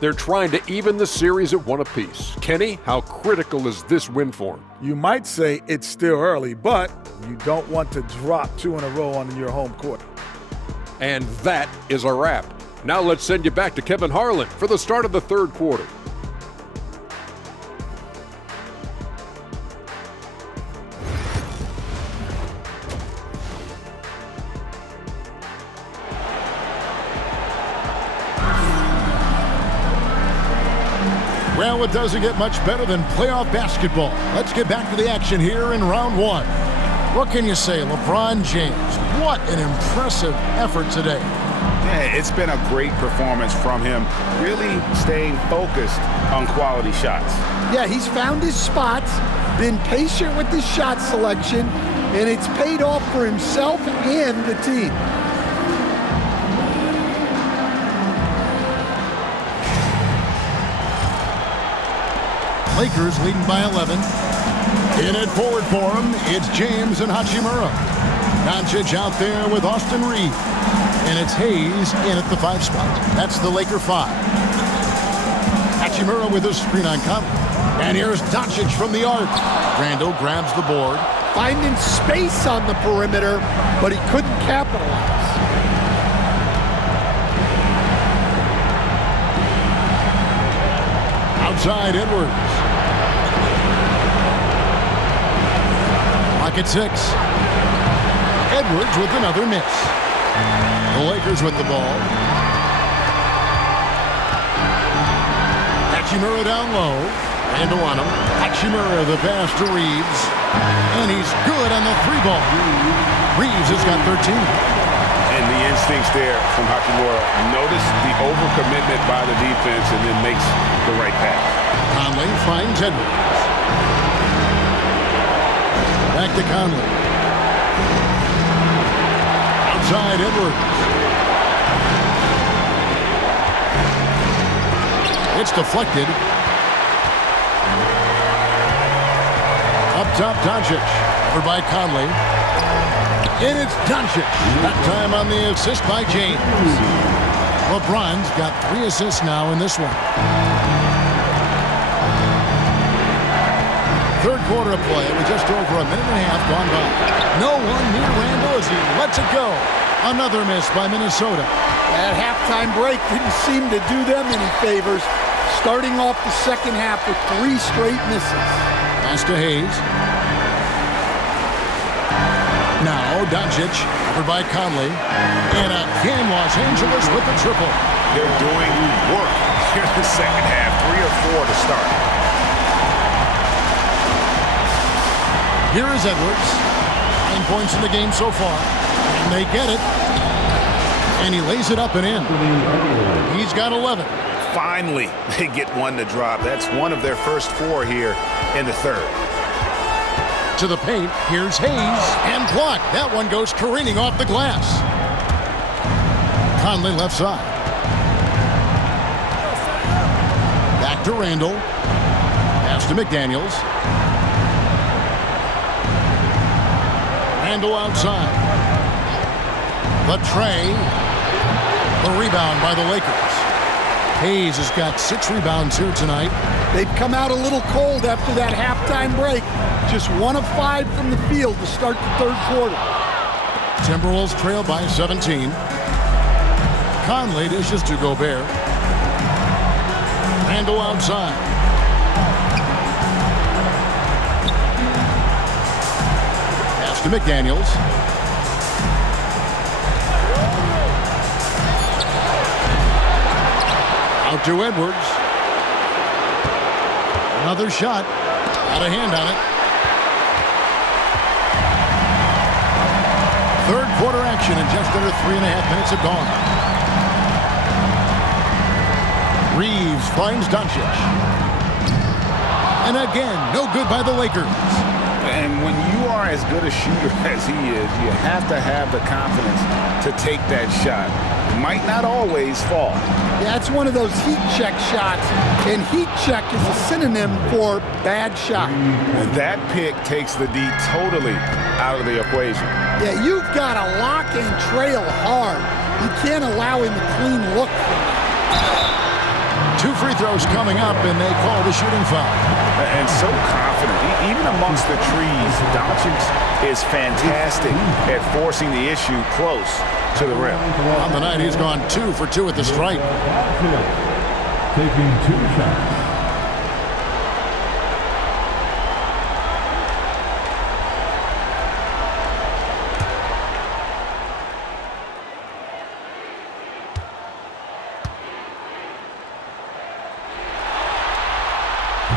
They're trying to even the series at 1 apiece. Kenny, how critical is this win for them? You might say it's still early, but you don't want to drop 2 in a row on your home court. And that is a wrap. Now let's send you back to Kevin Harlan for the start of the third quarter. Well, it doesn't get much better than playoff basketball. Let's get back to the action here in round one. What can you say, LeBron James? What an impressive effort today. Yeah, it's been a great performance from him, really staying focused on quality shots. Yeah, he's found his spots, been patient with his shot selection, and it's paid off for himself and the team. Lakers leading by 11. In it forward for him, it's James and Hachimura. Doncic out there with Austin Reeves. And it's Hayes in at the 5 spot. That's the Laker 5. Hachimura with a screen on Conley. And here's Doncic from the arc. Randall grabs the board. Finding space on the perimeter, but he couldn't capitalize. Outside Edwards. Clock at 6. Edwards with another miss. The Lakers with the ball. Hachimura down low. Randall on him. Hachimura the pass to Reeves. And he's good on the 3-ball. Reeves has got 13. And the instincts there from Hachimura. Notice the overcommitment by the defense and then makes the right pass. Conley finds Edwards. Back to Conley. Outside Edwards. It's deflected. Up top, Doncic. Over by Conley. And it's Doncic. That time on the assist by James. LeBron's got 3 assists now in this one. Third quarter of play with just over a minute and a half gone by. No one near Randall as he lets it go. Another miss by Minnesota. That halftime break didn't seem to do them any favors. Starting off the second half with 3 straight misses. Pass to Hayes. Now Doncic, over by Conley. And again, Los Angeles with the triple. They're doing work here in the second half. 3 or 4 to start. Here is Edwards. 9 points in the game so far. And they get it. And he lays it up and in. He's got 11. Finally, they get one to drop. That's one of their first 4 here in the third. To the paint, here's Hayes, and blocked. That one goes careening off the glass. Conley left side. Back to Randall. Pass to McDaniels. Randall outside. The tray. The rebound by the Lakers. Hayes has got 6 rebounds here tonight. They've come out a little cold after that halftime break. Just 1 of 5 from the field to start the third quarter. Timberwolves trail by 17. Conley dishes to Gobert. Randall outside. Pass to McDaniels. Out to Edwards. Another shot. Got a hand on it. Third quarter action and just under 3.5 minutes have gone. Reeves finds Doncic. And again, no good by the Lakers. And when you are as good a shooter as he is, you have to have the confidence to take that shot. It might not always fall. Yeah, it's one of those heat check shots, and heat check is a synonym for bad shot. And that pick takes the D totally out of the equation. Yeah, you've got to lock and trail hard. You can't allow him a clean look. 2 free throws coming up, and they call the shooting foul. And so confident. Even amongst the trees, Doncic is fantastic at forcing the issue close to the rim. On the night, he's gone 2 for 2 at the stripe. Taking 2 shots.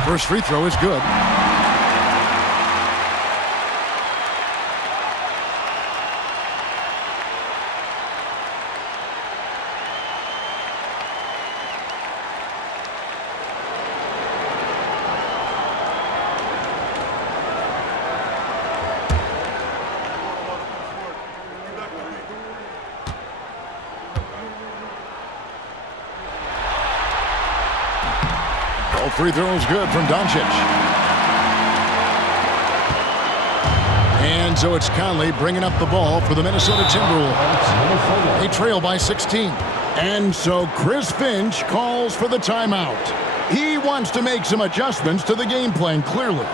First free throw is good. All free throws good from Doncic. And so it's Conley bringing up the ball for the Minnesota Timberwolves. They trail by 16. And so Chris Finch calls for the timeout. He wants to make some adjustments to the game plan, clearly.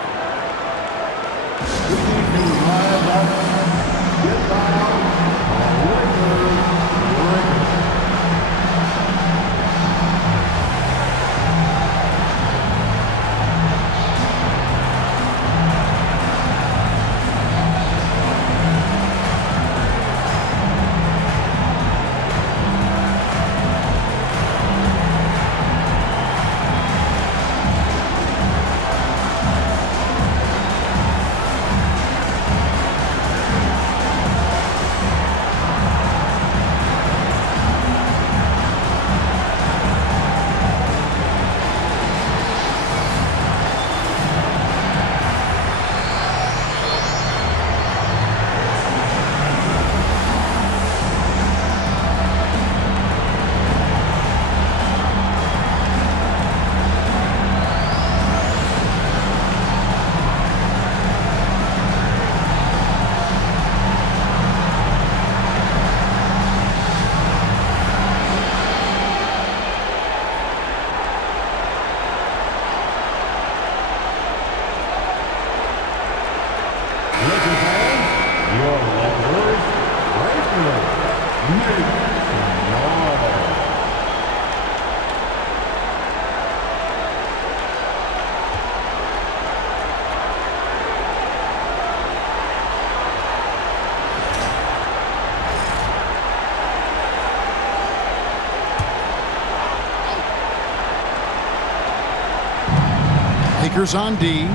Lakers on D.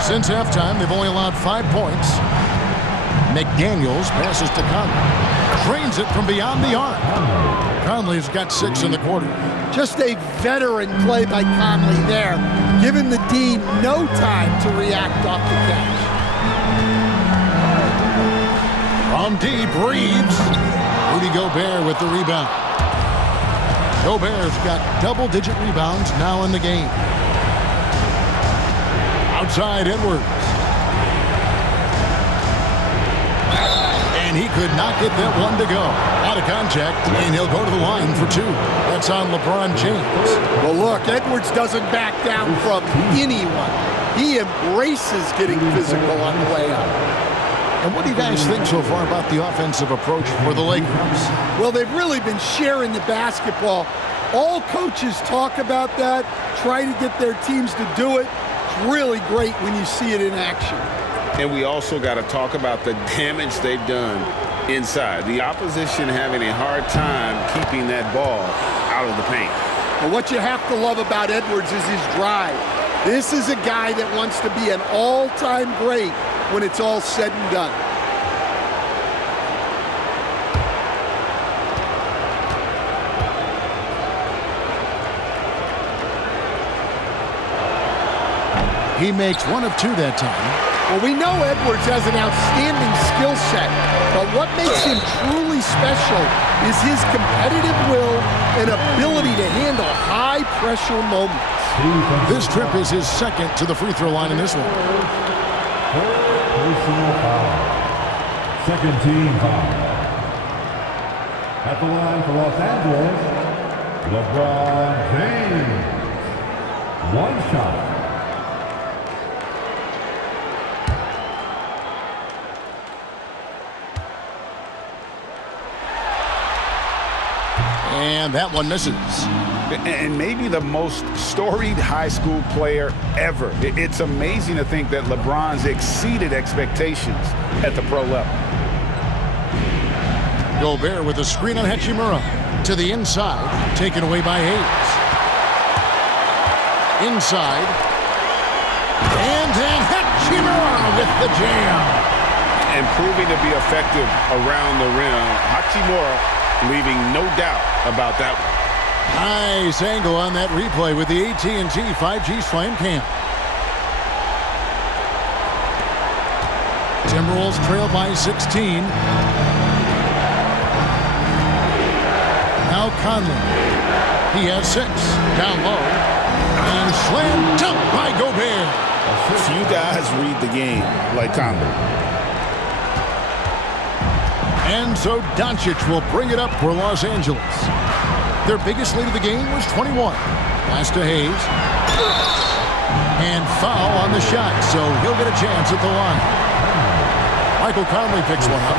Since halftime, they've only allowed 5 points. McDaniels passes to Conley. Drains it from beyond the arc. Conley's got 6 in the quarter. Just a veteran play by Conley there, giving the D no time to react off the catch. From D, breathes. Rudy Gobert with the rebound. Gobert's got double-digit rebounds now in the game. Outside Edwards. And he could not get that one to go. Out of contact, and he'll go to the line for 2. That's on LeBron James. Well, look, Edwards doesn't back down from anyone. He embraces getting physical on the way out. And what do you guys think so far about the offensive approach for the Lakers? Well, they've really been sharing the basketball. All coaches talk about that, try to get their teams to do it. It's really great when you see it in action. And we also got to talk about the damage they've done inside. The opposition having a hard time keeping that ball out of the paint. Well, what you have to love about Edwards is his drive. This is a guy that wants to be an all-time great when it's all said and done. He makes 1 of 2 that time. Well, we know Edwards has an outstanding skill set, but what makes him truly special is his competitive will and ability to handle high-pressure moments. This trip is his 2nd to the free throw line in this one. Personal foul. Second team foul. At the line for Los Angeles, LeBron James. 1 shot. And that one misses. And maybe the most storied high school player ever. It's amazing to think that LeBron's exceeded expectations at the pro level. Gobert with a screen on Hachimura. To the inside, taken away by Hayes. Inside, And then Hachimura with the jam. And proving to be effective around the rim. Hachimura leaving no doubt about that one. Nice angle on that replay with the AT&T 5G Slam Cam. Timberwolves trail by 16. Now Conley. He has 6. Down low. And slam dunk by Gobert. Few guys read the game like Conley. And so Doncic will bring it up for Los Angeles. Their biggest lead of the game was 21. Pass to Hayes. And foul on the shot, so he'll get a chance at the line. Michael Conley picks one up.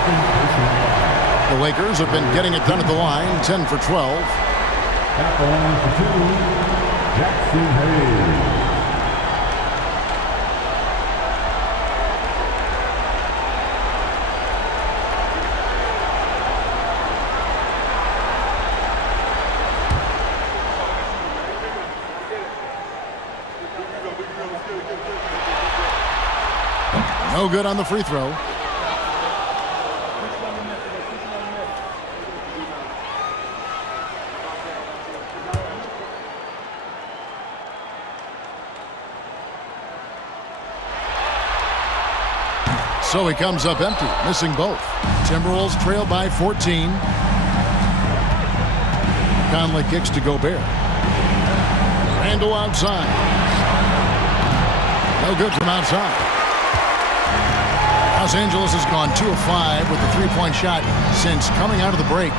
The Lakers have been getting it done at the line, 10 for 12. At the line for 2, Jackson Hayes. No good on the free throw. So he comes up empty, missing both. Timberwolves trail by 14. Conley kicks to Gobert. Randle outside. No good from outside. Los Angeles has gone 2 of 5 with the three-point shot since coming out of the break.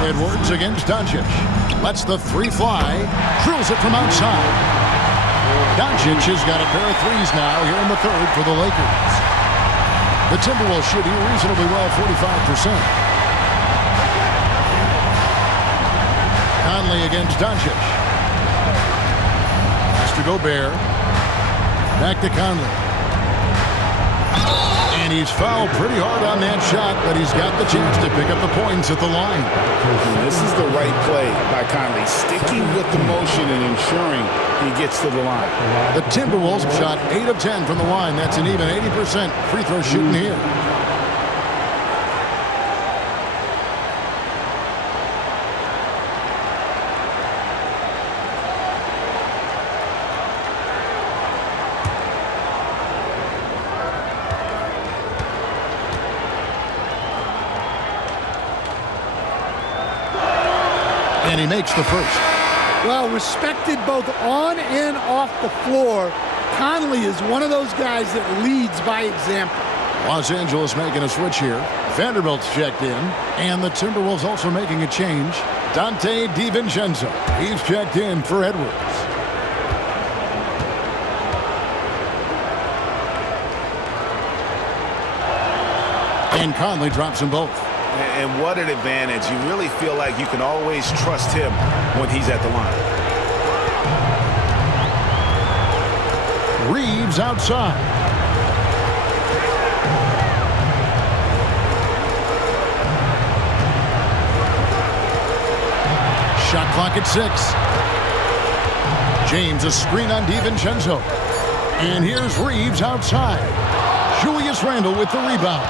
Edwards against Doncic. Lets the three fly. Drills it from outside. Doncic has got a pair of threes now here in the third for the Lakers. The Timberwolves shooting reasonably well, 45%. Conley against Doncic. Pass to Gobert. Back to Conley. And he's fouled pretty hard on that shot, but he's got the chance to pick up the points at the line. This is the right play by Conley, sticking with the motion and ensuring he gets to the line. The Timberwolves shot 8 of 10 from the line. That's an even 80% free throw shooting here. And he makes the first. Well, respected both on and off the floor, Conley is one of those guys that leads by example. Los Angeles making a switch here. Vanderbilt's checked in. And the Timberwolves also making a change. Dante DiVincenzo. He's checked in for Edwards. And Conley drops them both. And what an advantage. You really feel like you can always trust him when he's at the line. Reeves outside. Shot clock at 6. James, a screen on DiVincenzo. And here's Reeves outside. Julius Randle with the rebound.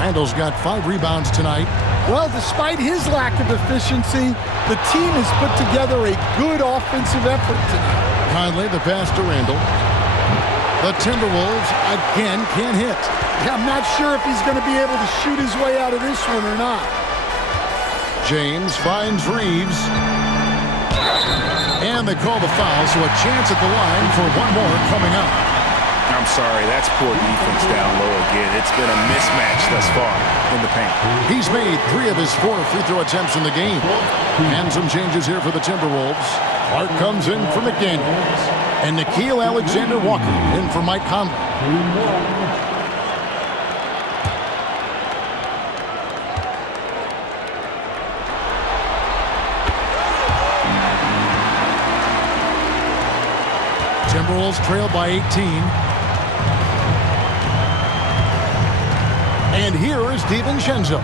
Randle's got 5 rebounds tonight. Well, despite his lack of efficiency, the team has put together a good offensive effort tonight. Conley, the pass to Randle. The Timberwolves again can't hit. I'm not sure if he's going to be able to shoot his way out of this one or not. James finds Reeves. And they call the foul, so a chance at the line for one more coming up. I'm sorry, that's poor defense down low again. It's been a mismatch thus far in the paint. He's made 3 of his 4 free throw attempts in the game. And some changes here for the Timberwolves. Clark comes in for McDaniels. And Nickeil Alexander-Walker in for Mike Conley. Timberwolves trail by 18. And here is DiVincenzo.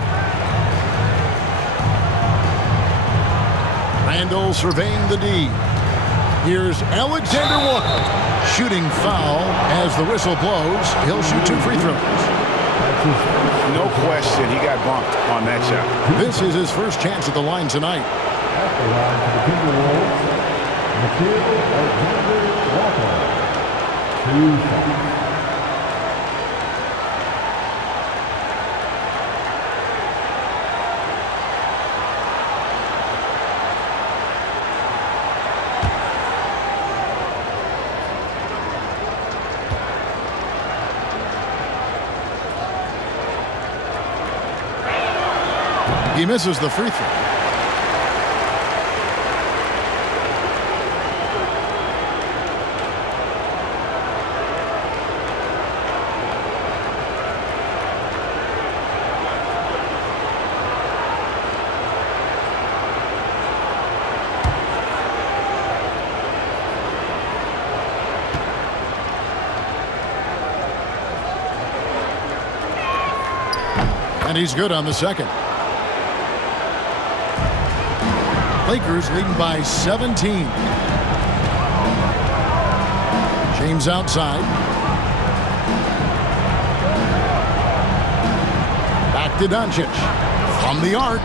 Randle surveying the D. Here's Alexander Walker. Shooting foul as the whistle blows. He'll shoot 2 free throws. No question, he got bumped on that shot. This is his first chance at the line tonight. At the line for the Timberwolves, Alexander Walker. 2 seconds. He misses the free throw. And he's good on the second. Lakers leading by 17. James outside. Back to Doncic. From the arc.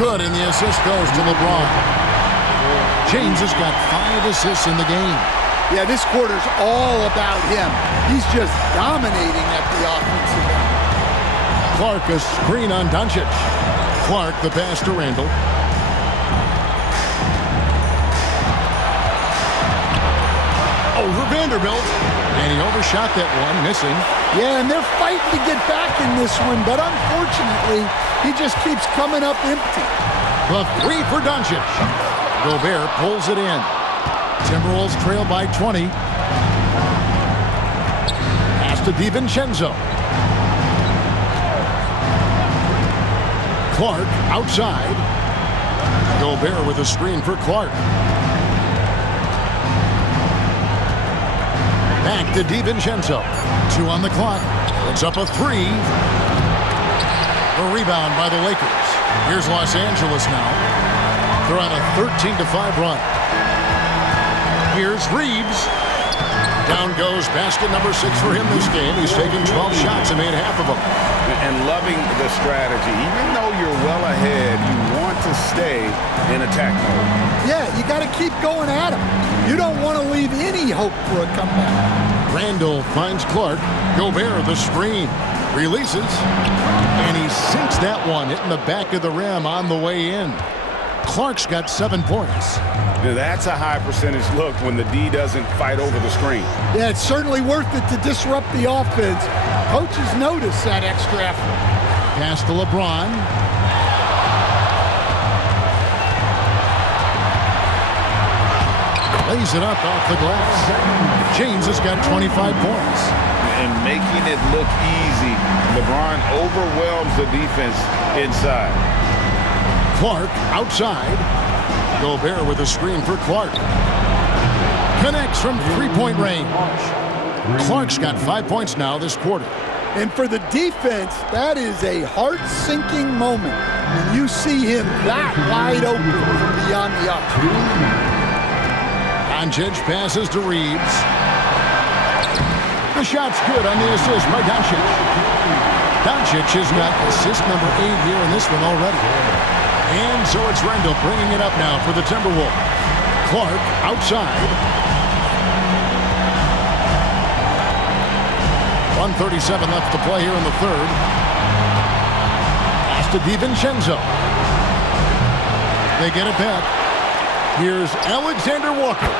Good, and the assist goes to LeBron. James has got 5 assists in the game. Yeah, this quarter's all about him. He's just dominating at the offensive end. Clark a screen on Doncic. Clark the pass to Randall. Over Vanderbilt, and he overshot that one, missing. Yeah, and they're fighting to get back in this one, but unfortunately, he just keeps coming up empty. The 3 for Doncic. Gobert pulls it in. Timberwolves trail by 20. Pass to DiVincenzo. Clark outside. Gobert with a screen for Clark. Back to DiVincenzo. 2 on the clock. It's up a 3. A rebound by the Lakers. Here's Los Angeles now. They're on a 13-5 run. Here's Reeves. Down goes basket number 6 for him this game. He's taken 12 shots and made half of them. And loving the strategy. Even though you're well ahead, you want to stay in attack mode. Yeah, you got to keep going at him. You don't want to leave any hope for a comeback. Randall finds Clark. Gobert the screen. Releases. And he sinks that one, hitting the back of the rim on the way in. Clark's got 7 points. Now that's a high percentage look when the D doesn't fight over the screen. Yeah, it's certainly worth it to disrupt the offense. Coaches notice that extra effort. Pass to LeBron. Lays it up off the glass. James has got 25 points. And making it look easy. LeBron overwhelms the defense inside. Clark outside. Gobert with a screen for Clark. Connects from 3-point range. Clark's got 5 points now this quarter. And for the defense, that is a heart-sinking moment when you see him that wide open from beyond the arc. Doncic passes to Reeves. The shot's good on the assist by Doncic. Doncic has got assist number 8 here in this one already. And so it's Randall bringing it up now for the Timberwolves. Clark outside. 1:37 left to play here in the third. Pass to DiVincenzo. They get it back. Here's Alexander Walker.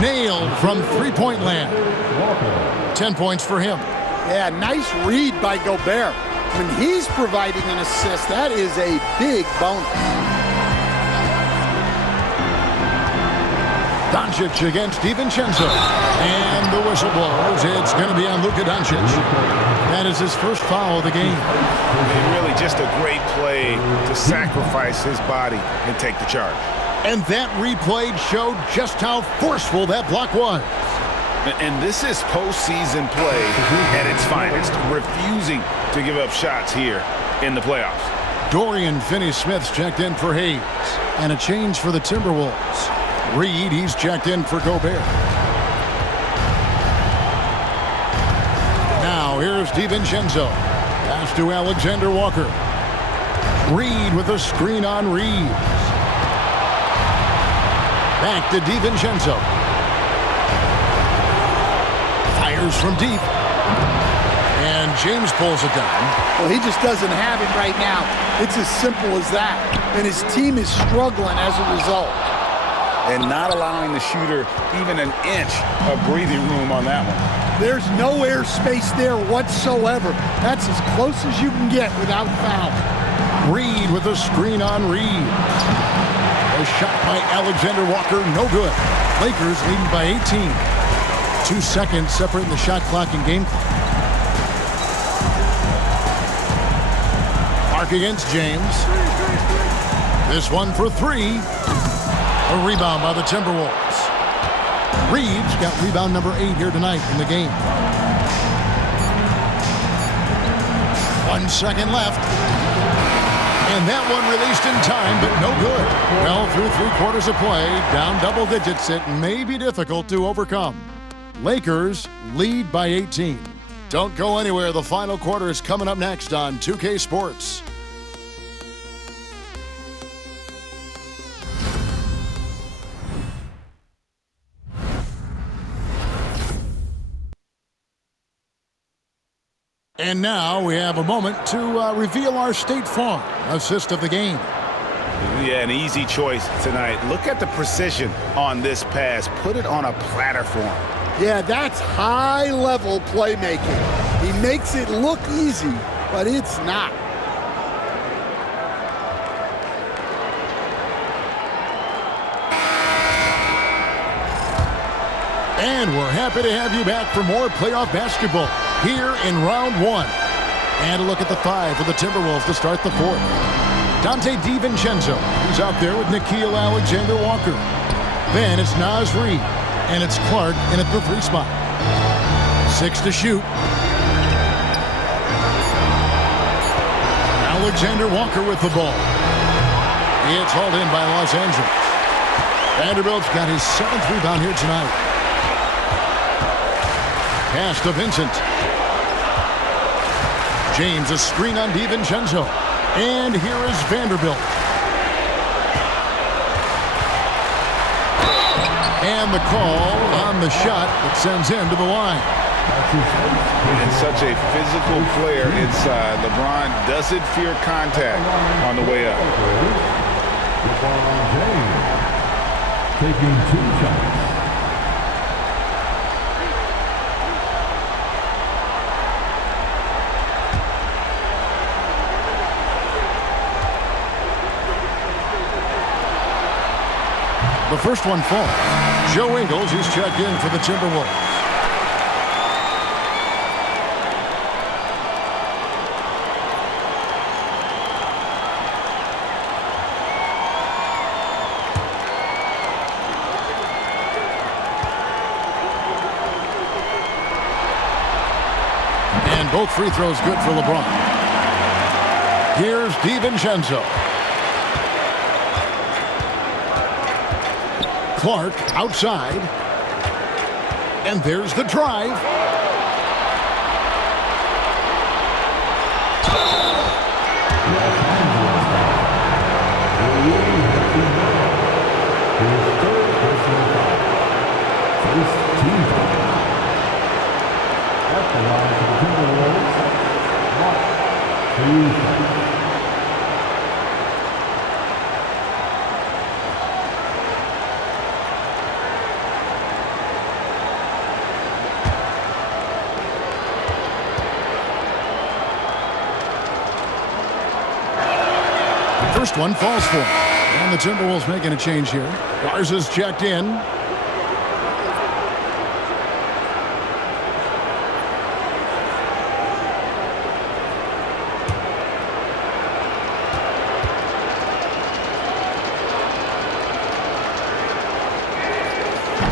Nailed from 3-point land. 10 points for him. Yeah, nice read by Gobert. When he's providing an assist, that is a big bonus. Doncic against DiVincenzo. And the whistle blows. It's going to be on Luka Doncic. That is his first foul of the game. Really just a great play to sacrifice his body and take the charge. And that replay showed just how forceful that block was. And this is postseason play at its finest, refusing to give up shots here in the playoffs. Dorian Finney-Smith's checked in for Hayes. And a change for the Timberwolves. Reed, he's checked in for Gobert. Now here's DiVincenzo. Pass to Alexander Walker. Reed with a screen on Reeves. Back to DiVincenzo. Fires from deep. And James pulls it down. Well, he just doesn't have it right now. It's as simple as that. And his team is struggling as a result. And not allowing the shooter even an inch of breathing room on that one. There's no air space there whatsoever. That's as close as you can get without foul. Reed with a screen on Reed. A shot by Alexander Walker, no good. Lakers leading by 18. 2 seconds separating the shot clock and game clock. Mark against James. This one for three. A rebound by the Timberwolves. Reeves got rebound number 8 here tonight in the game. 1 second left. And that one released in time, but no good. Well, through 3 quarters of play, down double digits, it may be difficult to overcome. Lakers lead by 18. Don't go anywhere. The final quarter is coming up next on 2K Sports. And now we have a moment to reveal our State Farm assist of the game. Yeah, an easy choice tonight. Look at the precision on this pass. Put it on a platter for him. Yeah, that's high-level playmaking. He makes it look easy, but it's not. And we're happy to have you back for more playoff basketball here in round 1. And a look at the 5 for the Timberwolves to start the 4th. Dante DiVincenzo, who's out there with Nickeil Alexander-Walker. Then it's Naz Reid, and it's Clark in at the 3 spot. 6 to shoot. Alexander Walker with the ball. It's hauled in by Los Angeles. Vanderbilt's got his 7th rebound here tonight. Pass to Vincent. James, a screen on DiVincenzo. And here is Vanderbilt. And the call on the shot that sends him to the line. And such a physical player inside. LeBron doesn't fear contact on the way up. LeBron James taking 2 shots. The first one falls. Joe Ingles, he's checked in for the Timberwolves. And both free throws good for LeBron. Here's DiVincenzo. Clark outside. And there's the drive. First one falls for him. And the Timberwolves making a change here. Garza's checked in.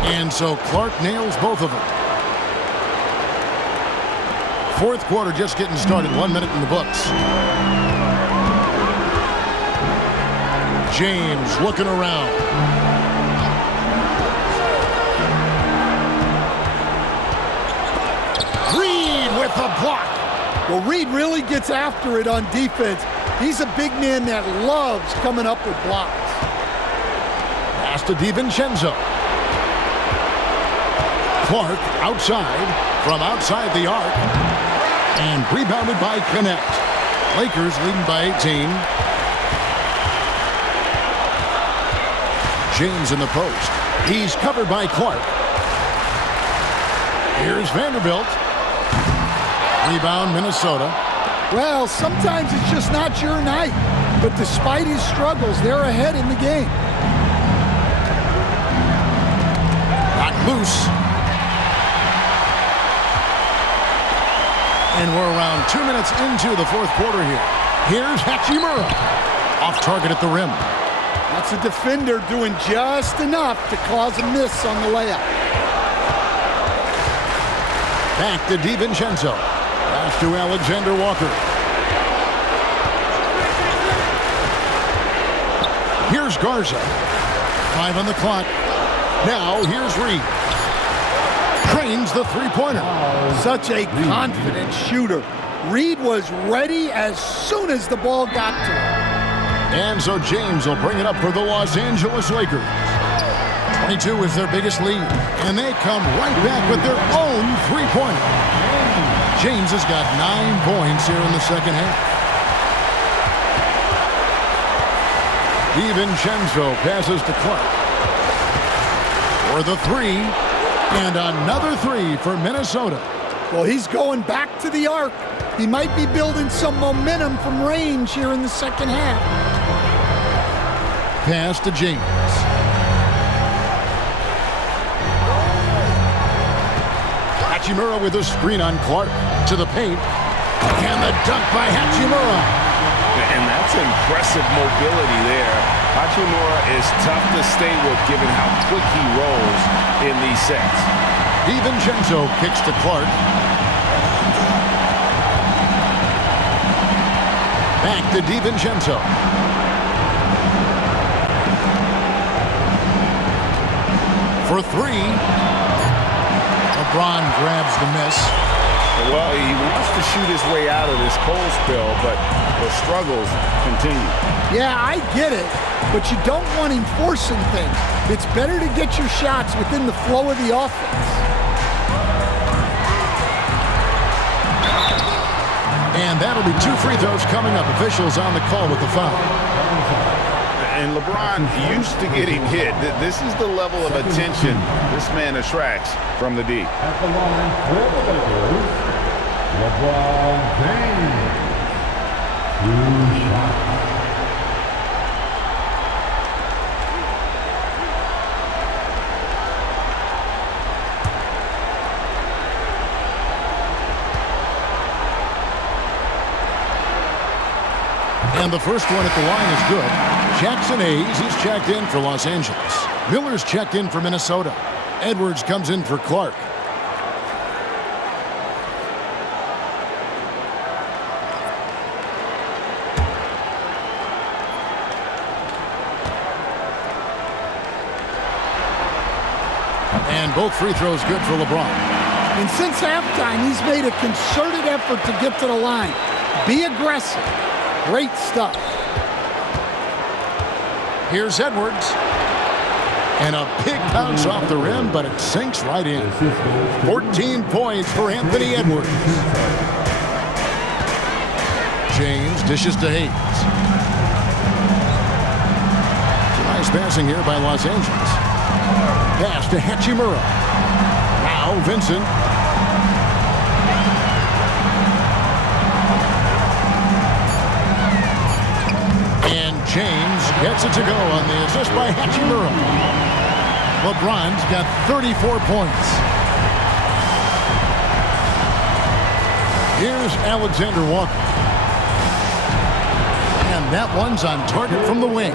And so Clark nails both of them. Fourth quarter just getting started. 1 minute in the books. James looking around. A block. Well, Reed really gets after it on defense. He's a big man that loves coming up with blocks. Pass to DiVincenzo. Clark outside, from outside the arc. And rebounded by Connect. Lakers leading by 18. James in the post. He's covered by Clark. Here's Vanderbilt. Rebound, Minnesota. Well, sometimes it's just not your night. But despite his struggles, they're ahead in the game. Got loose. And we're around 2 minutes into the fourth quarter here. Here's Hachimura. Off target at the rim. That's a defender doing just enough to cause a miss on the layup. Back to DiVincenzo. Pass to Alexander Walker. Here's Garza. 5 on the clock. Now here's Reed. Trains the three-pointer. Such a confident shooter. Reed was ready as soon as the ball got to him. And so James will bring it up for the Los Angeles Lakers. 22 is their biggest lead. And they come right back with their own three-pointer. James has got 9 points here in the second half. DiVincenzo passes to Clark. For the three. And another three for Minnesota. Well, he's going back to the arc. He might be building some momentum from range here in the second half. Pass to James. Hachimura with a screen on Clark. To the paint. And the dunk by Hachimura. And that's impressive mobility there. Hachimura is tough to stay with given how quick he rolls in these sets. DiVincenzo kicks to Clark. Back to DiVincenzo. For three. LeBron grabs the miss. Well, he wants to shoot his way out of this cold spell, but the struggles continue. Yeah, I get it, but you don't want him forcing things. It's better to get your shots within the flow of the offense. And that'll be 2 free throws coming up. Officials on the call with the foul. And LeBron used to getting hit. This is the level of attention this man attracts from the D. At the line for the Lakers, LeBron James. 2 shots. And the first one at the line is good. Jackson Hayes, he's checked in for Los Angeles. Miller's checked in for Minnesota. Edwards comes in for Clark. And both free throws good for LeBron. And since halftime, he's made a concerted effort to get to the line. Be aggressive. Great stuff. Here's Edwards. And a big bounce off the rim, but it sinks right in. 14 points for Anthony Edwards. James dishes to Hayes. Nice passing here by Los Angeles. Pass to Hachimura. Now Vincent. James gets it to go on the assist by Hachimura. LeBron's got 34 points. Here's Alexander Walker. And that one's on target from the wing.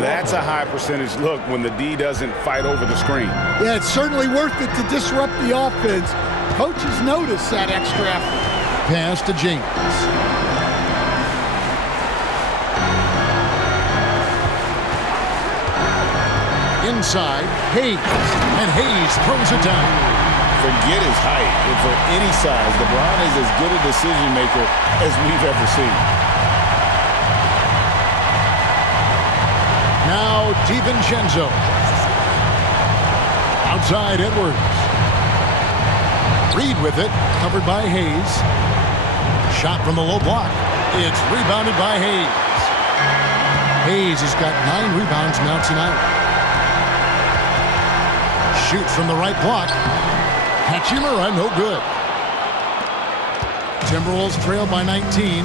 That's a high percentage look when the D doesn't fight over the screen. Yeah, it's certainly worth it to disrupt the offense. Coaches notice that extra effort. Pass to James. Inside, Hayes. And Hayes throws it down. forget his height. And for any size, LeBron is as good a decision maker as we've ever seen. Now DiVincenzo. Outside Edwards. Reed with it, covered by Hayes. Shot from the low block. It's rebounded by Hayes. Hayes has got 9 rebounds now tonight. Shoots from the right block. Hachimura, no good. Timberwolves trail by 19.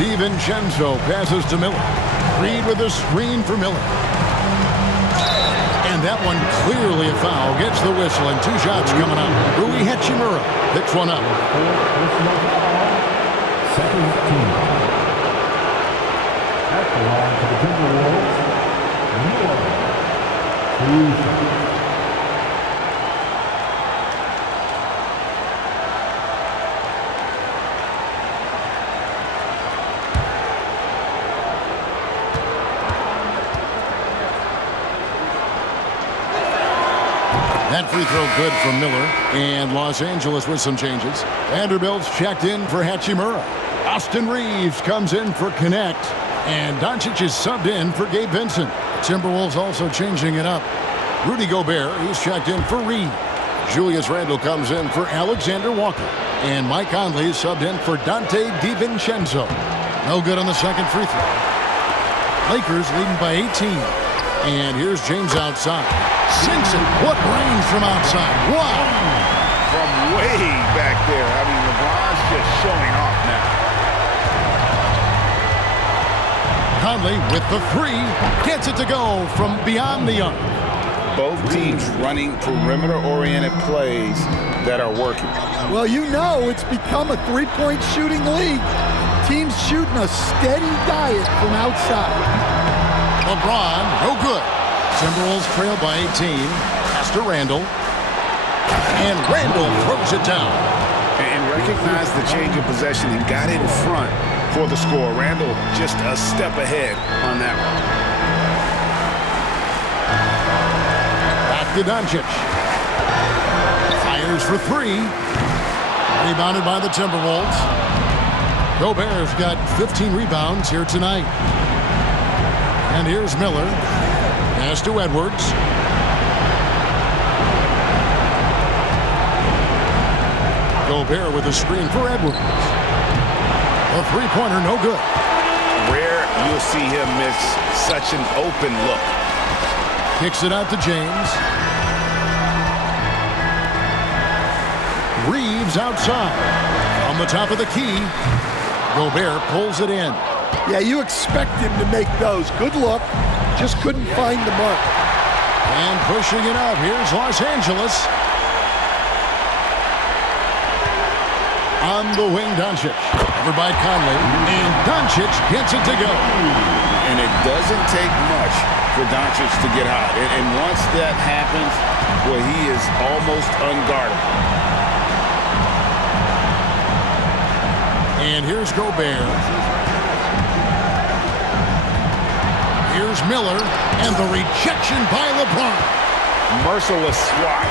DiVincenzo passes to Miller. Reed with a screen for Miller. And that one clearly a foul. Gets the whistle and 2 shots coming up. Rui Hachimura picks one up. Second team. At the line for the Timberwolves, Miller. 2 shots. That free throw good from Miller. And Los Angeles with some changes. Vanderbilt's checked in for Hachimura. Austin Reeves comes in for Connect. And Doncic is subbed in for Gabe Vincent. Timberwolves also changing it up. Rudy Gobert, he's checked in for Reed. Julius Randle comes in for Alexander Walker. And Mike Conley is subbed in for Dante DiVincenzo. No good on the second free throw. Lakers leading by 18. And here's James outside. Sinks it. What range from outside. Wow. From way back there. I mean, LeBron's just showing off now. Conley with the 3. Gets it to go from beyond the arc. Both teams running perimeter-oriented plays that are working. Well, you know it's become a three-point shooting league. Teams shooting a steady diet from outside. LeBron, no good. Timberwolves trail by 18. Pass to Randle. And Randle throws it down. And recognized the change of possession and got in front for the score. Randle just a step ahead on that one. Back to Doncic. Fires for 3. Rebounded by the Timberwolves. Gobert's got 15 rebounds here tonight. And here's Miller. Pass to Edwards. Gobert with a screen for Edwards. A three-pointer, no good. Rare you'll see him miss such an open look. Kicks it out to James. Reeves outside. On the top of the key. Gobert pulls it in. Yeah, you expect him to make those. Good look. Just couldn't find the mark. And pushing it up. Here's Los Angeles. On the wing, Doncic. Covered by Conley. And Doncic gets it to go. And it doesn't take much for Doncic to get hot. And once that happens, well, he is almost unguardable. And here's Gobert. Here's Miller. And the rejection by LeBron. Merciless swat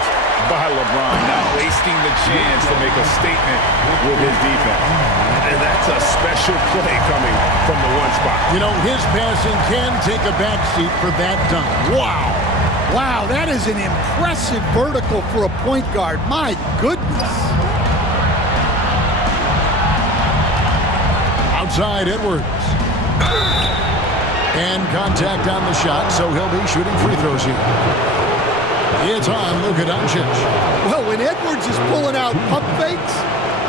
by LeBron, not wasting the chance to make a statement with his defense. And that's a special play coming from the one spot. You know, his passing can take a backseat for that dunk. Wow. Wow, that is an impressive vertical for a point guard. My goodness. Outside Edwards. And contact on the shot, so he'll be shooting free throws here. It's on Luka Doncic. Well, when Edwards is pulling out pump fakes,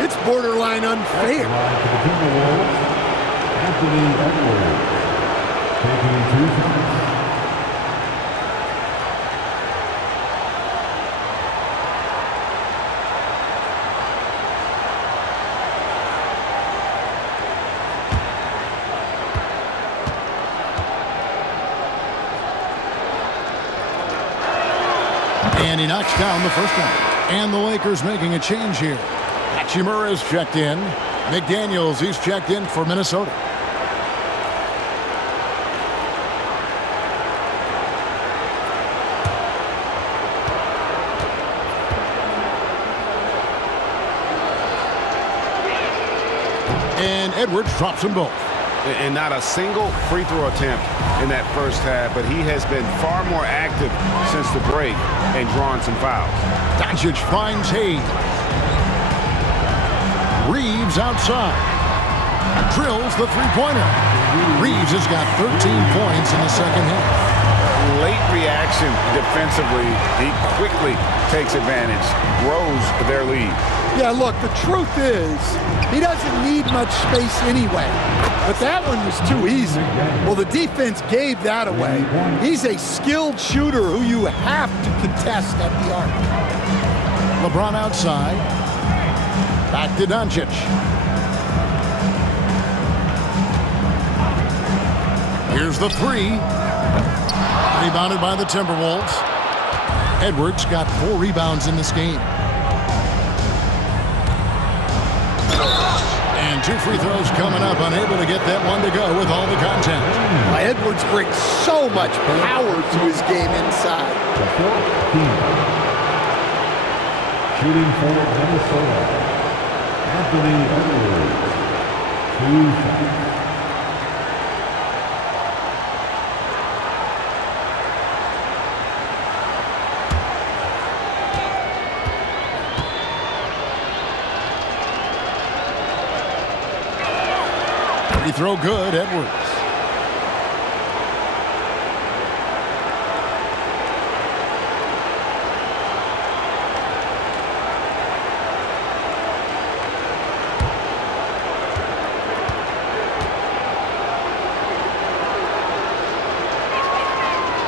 it's borderline unfair. Anthony Edwards taking 2 shots. And he knocks down the first one. And the Lakers making a change here. Hachimura is checked in. McDaniels, he's checked in for Minnesota. Edwards drops them both. And not a single free throw attempt in that first half, but he has been far more active since the break and drawn some fouls. Doncic finds Hayes. Reeves outside. Drills the three-pointer. Reeves has got 13 points in the second half. Late reaction defensively. He quickly takes advantage, grows their lead. Yeah, look, the truth is, he doesn't need much space anyway. But that one was too easy. Well, the defense gave that away. He's a skilled shooter who you have to contest at the arc. LeBron outside. Back to Doncic. Here's the three. Rebounded by the Timberwolves. Edwards got 4 rebounds in this game. And 2 free throws coming up, unable to get that one to go with all the content. Edwards brings so much power to his game inside. The 14th. Shooting for Minnesota, Anthony Edwards. 2 shots. Free throw good, Edwards.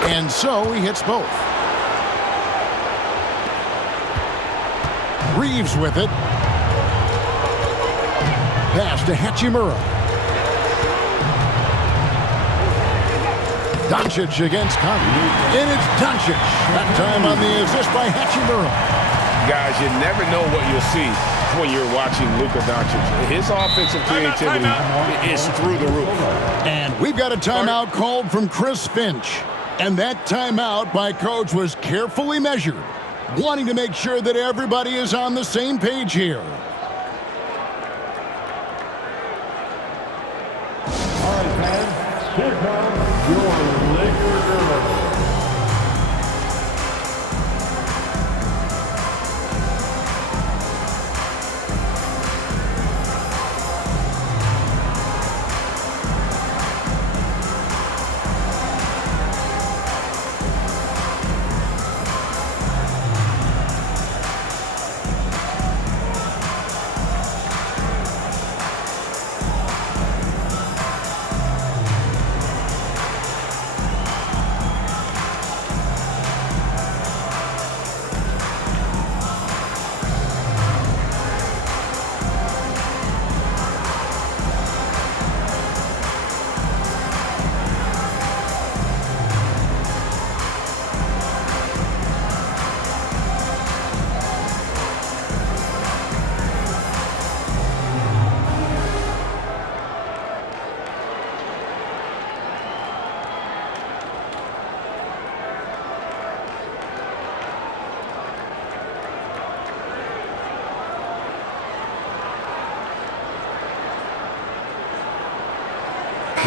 And so he hits both. Reeves with it. Pass to Hachimura. Doncic against Conley. And it's Doncic. That time on the assist by Hachimura. Guys, you never know what you'll see when you're watching Luka Doncic. His offensive creativity is through the roof. And we've got a timeout called from Chris Finch. And that timeout by Coach was carefully measured, wanting to make sure that everybody is on the same page here. All right, fans, here comes your Laker girl.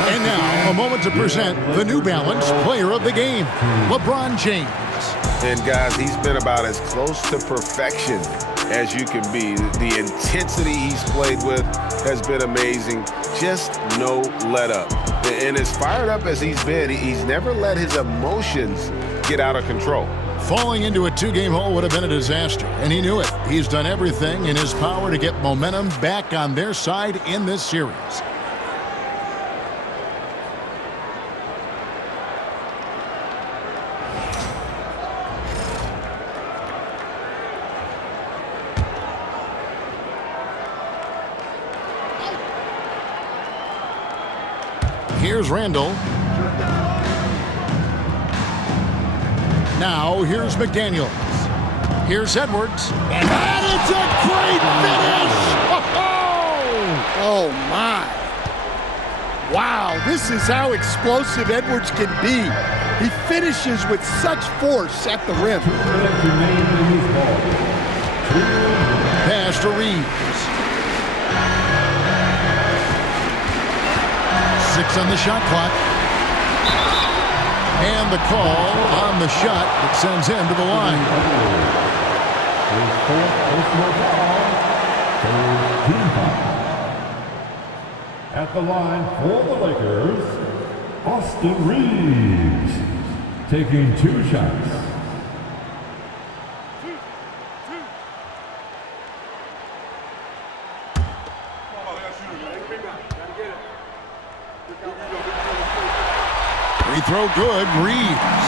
And now, a moment to present the New Balance Player of the Game, LeBron James. And guys, he's been about as close to perfection as you can be. The intensity he's played with has been amazing. Just no let up. And as fired up as he's been, he's never let his emotions get out of control. Falling into a 2-game hole would have been a disaster, and he knew it. He's done everything in his power to get momentum back on their side in this series. Here's Randall. Now, here's McDaniels. Here's Edwards. And it's a great finish! Oh, my. Wow, this is how explosive Edwards can be. He finishes with such force at the rim. Pass to Reeves. 6 on the shot clock. And the call on the shot that sends him to the line. His fourth personal foul, team foul. At the line for the Lakers, Austin Reeves, taking 2 shots. Free throw good, Reeves.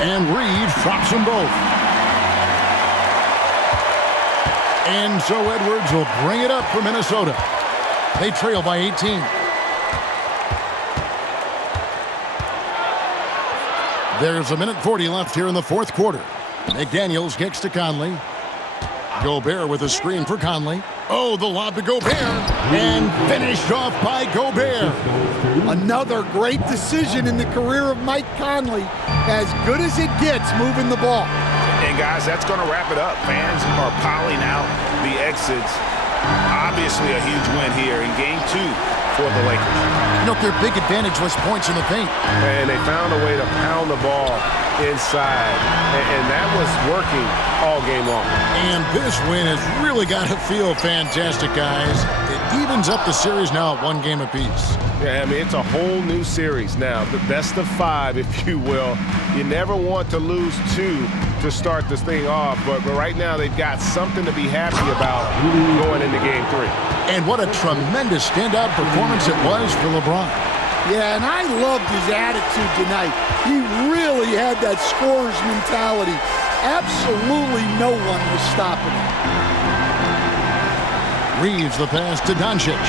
And Reeves drops them both. And so Edwards will bring it up for Minnesota. They trail by 18. There's 1:40 left here in the fourth quarter. McDaniels kicks to Conley. Gobert with a screen for Conley. Oh, the lob to Gobert. And finished off by Gobert. Another great decision in the career of Mike Conley. As good as it gets moving the ball. And guys, that's going to wrap it up. Fans are piling out the exits. Obviously a huge win here in game 2 for the Lakers. You know, their big advantage was points in the paint. And they found a way to pound the ball inside. And that was working all game long. And this win has really got to feel fantastic, guys. It evens up the series now at 1 game apiece. Yeah, I mean, it's a whole new series now. The best of 5, if you will. You never want to lose 2 to start this thing off. But right now, they've got something to be happy about going into game 3. And what a tremendous standout performance it was for LeBron. Yeah, and I loved his attitude tonight. He really had that scorer's mentality. Absolutely no one was stopping him. Reeves the pass to Doncic.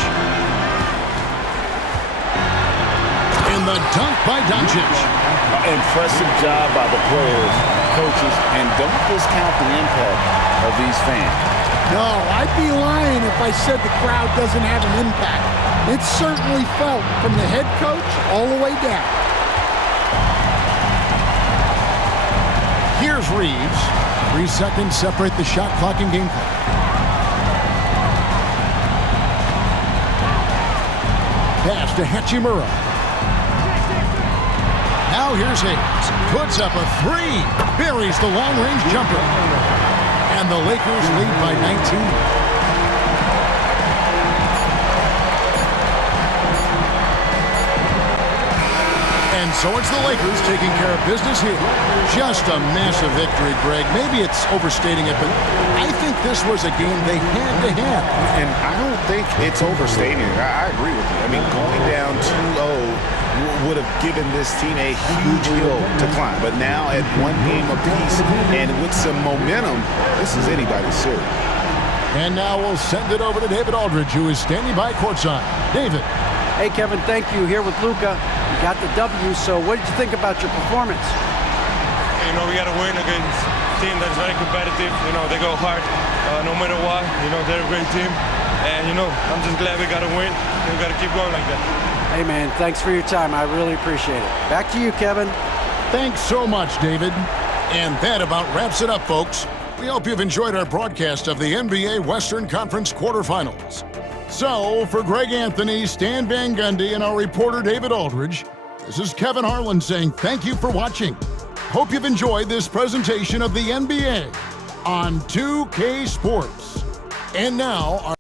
And the dunk by Doncic. Impressive job by the players, coaches, and don't discount the impact of these fans. No, I'd be lying if I said the crowd doesn't have an impact. It's certainly felt from the head coach all the way down. Here's Reeves. 3 seconds separate the shot clock and game clock. Pass to Hachimura. Now here's Hayes. Puts up a 3. Buries the long-range jumper. And the Lakers lead by 19. And so it's the Lakers taking care of business here. Just a massive victory, Greg. Maybe it's overstating it, but I think this was a game they had to have. And I don't think it's overstating it. I agree with you. I mean, going down 2-0 would have given this team a huge hill to climb. But now at 1 game apiece and with some momentum, this is anybody's series. And now we'll send it over to David Aldridge, who is standing by courtside. David. Hey, Kevin, thank you. Here with Luka. You got the W, so what did you think about your performance? You know, we got to win against a team that's very competitive. You know, they go hard no matter what. You know, they're a great team. And, you know, I'm just glad we got to win. And we got to keep going like that. Hey, man, thanks for your time. I really appreciate it. Back to you, Kevin. Thanks so much, David. And that about wraps it up, folks. We hope you've enjoyed our broadcast of the NBA Western Conference quarterfinals. So, for Greg Anthony, Stan Van Gundy, and our reporter David Aldridge, this is Kevin Harlan saying thank you for watching. Hope you've enjoyed this presentation of the NBA on 2K Sports. And now...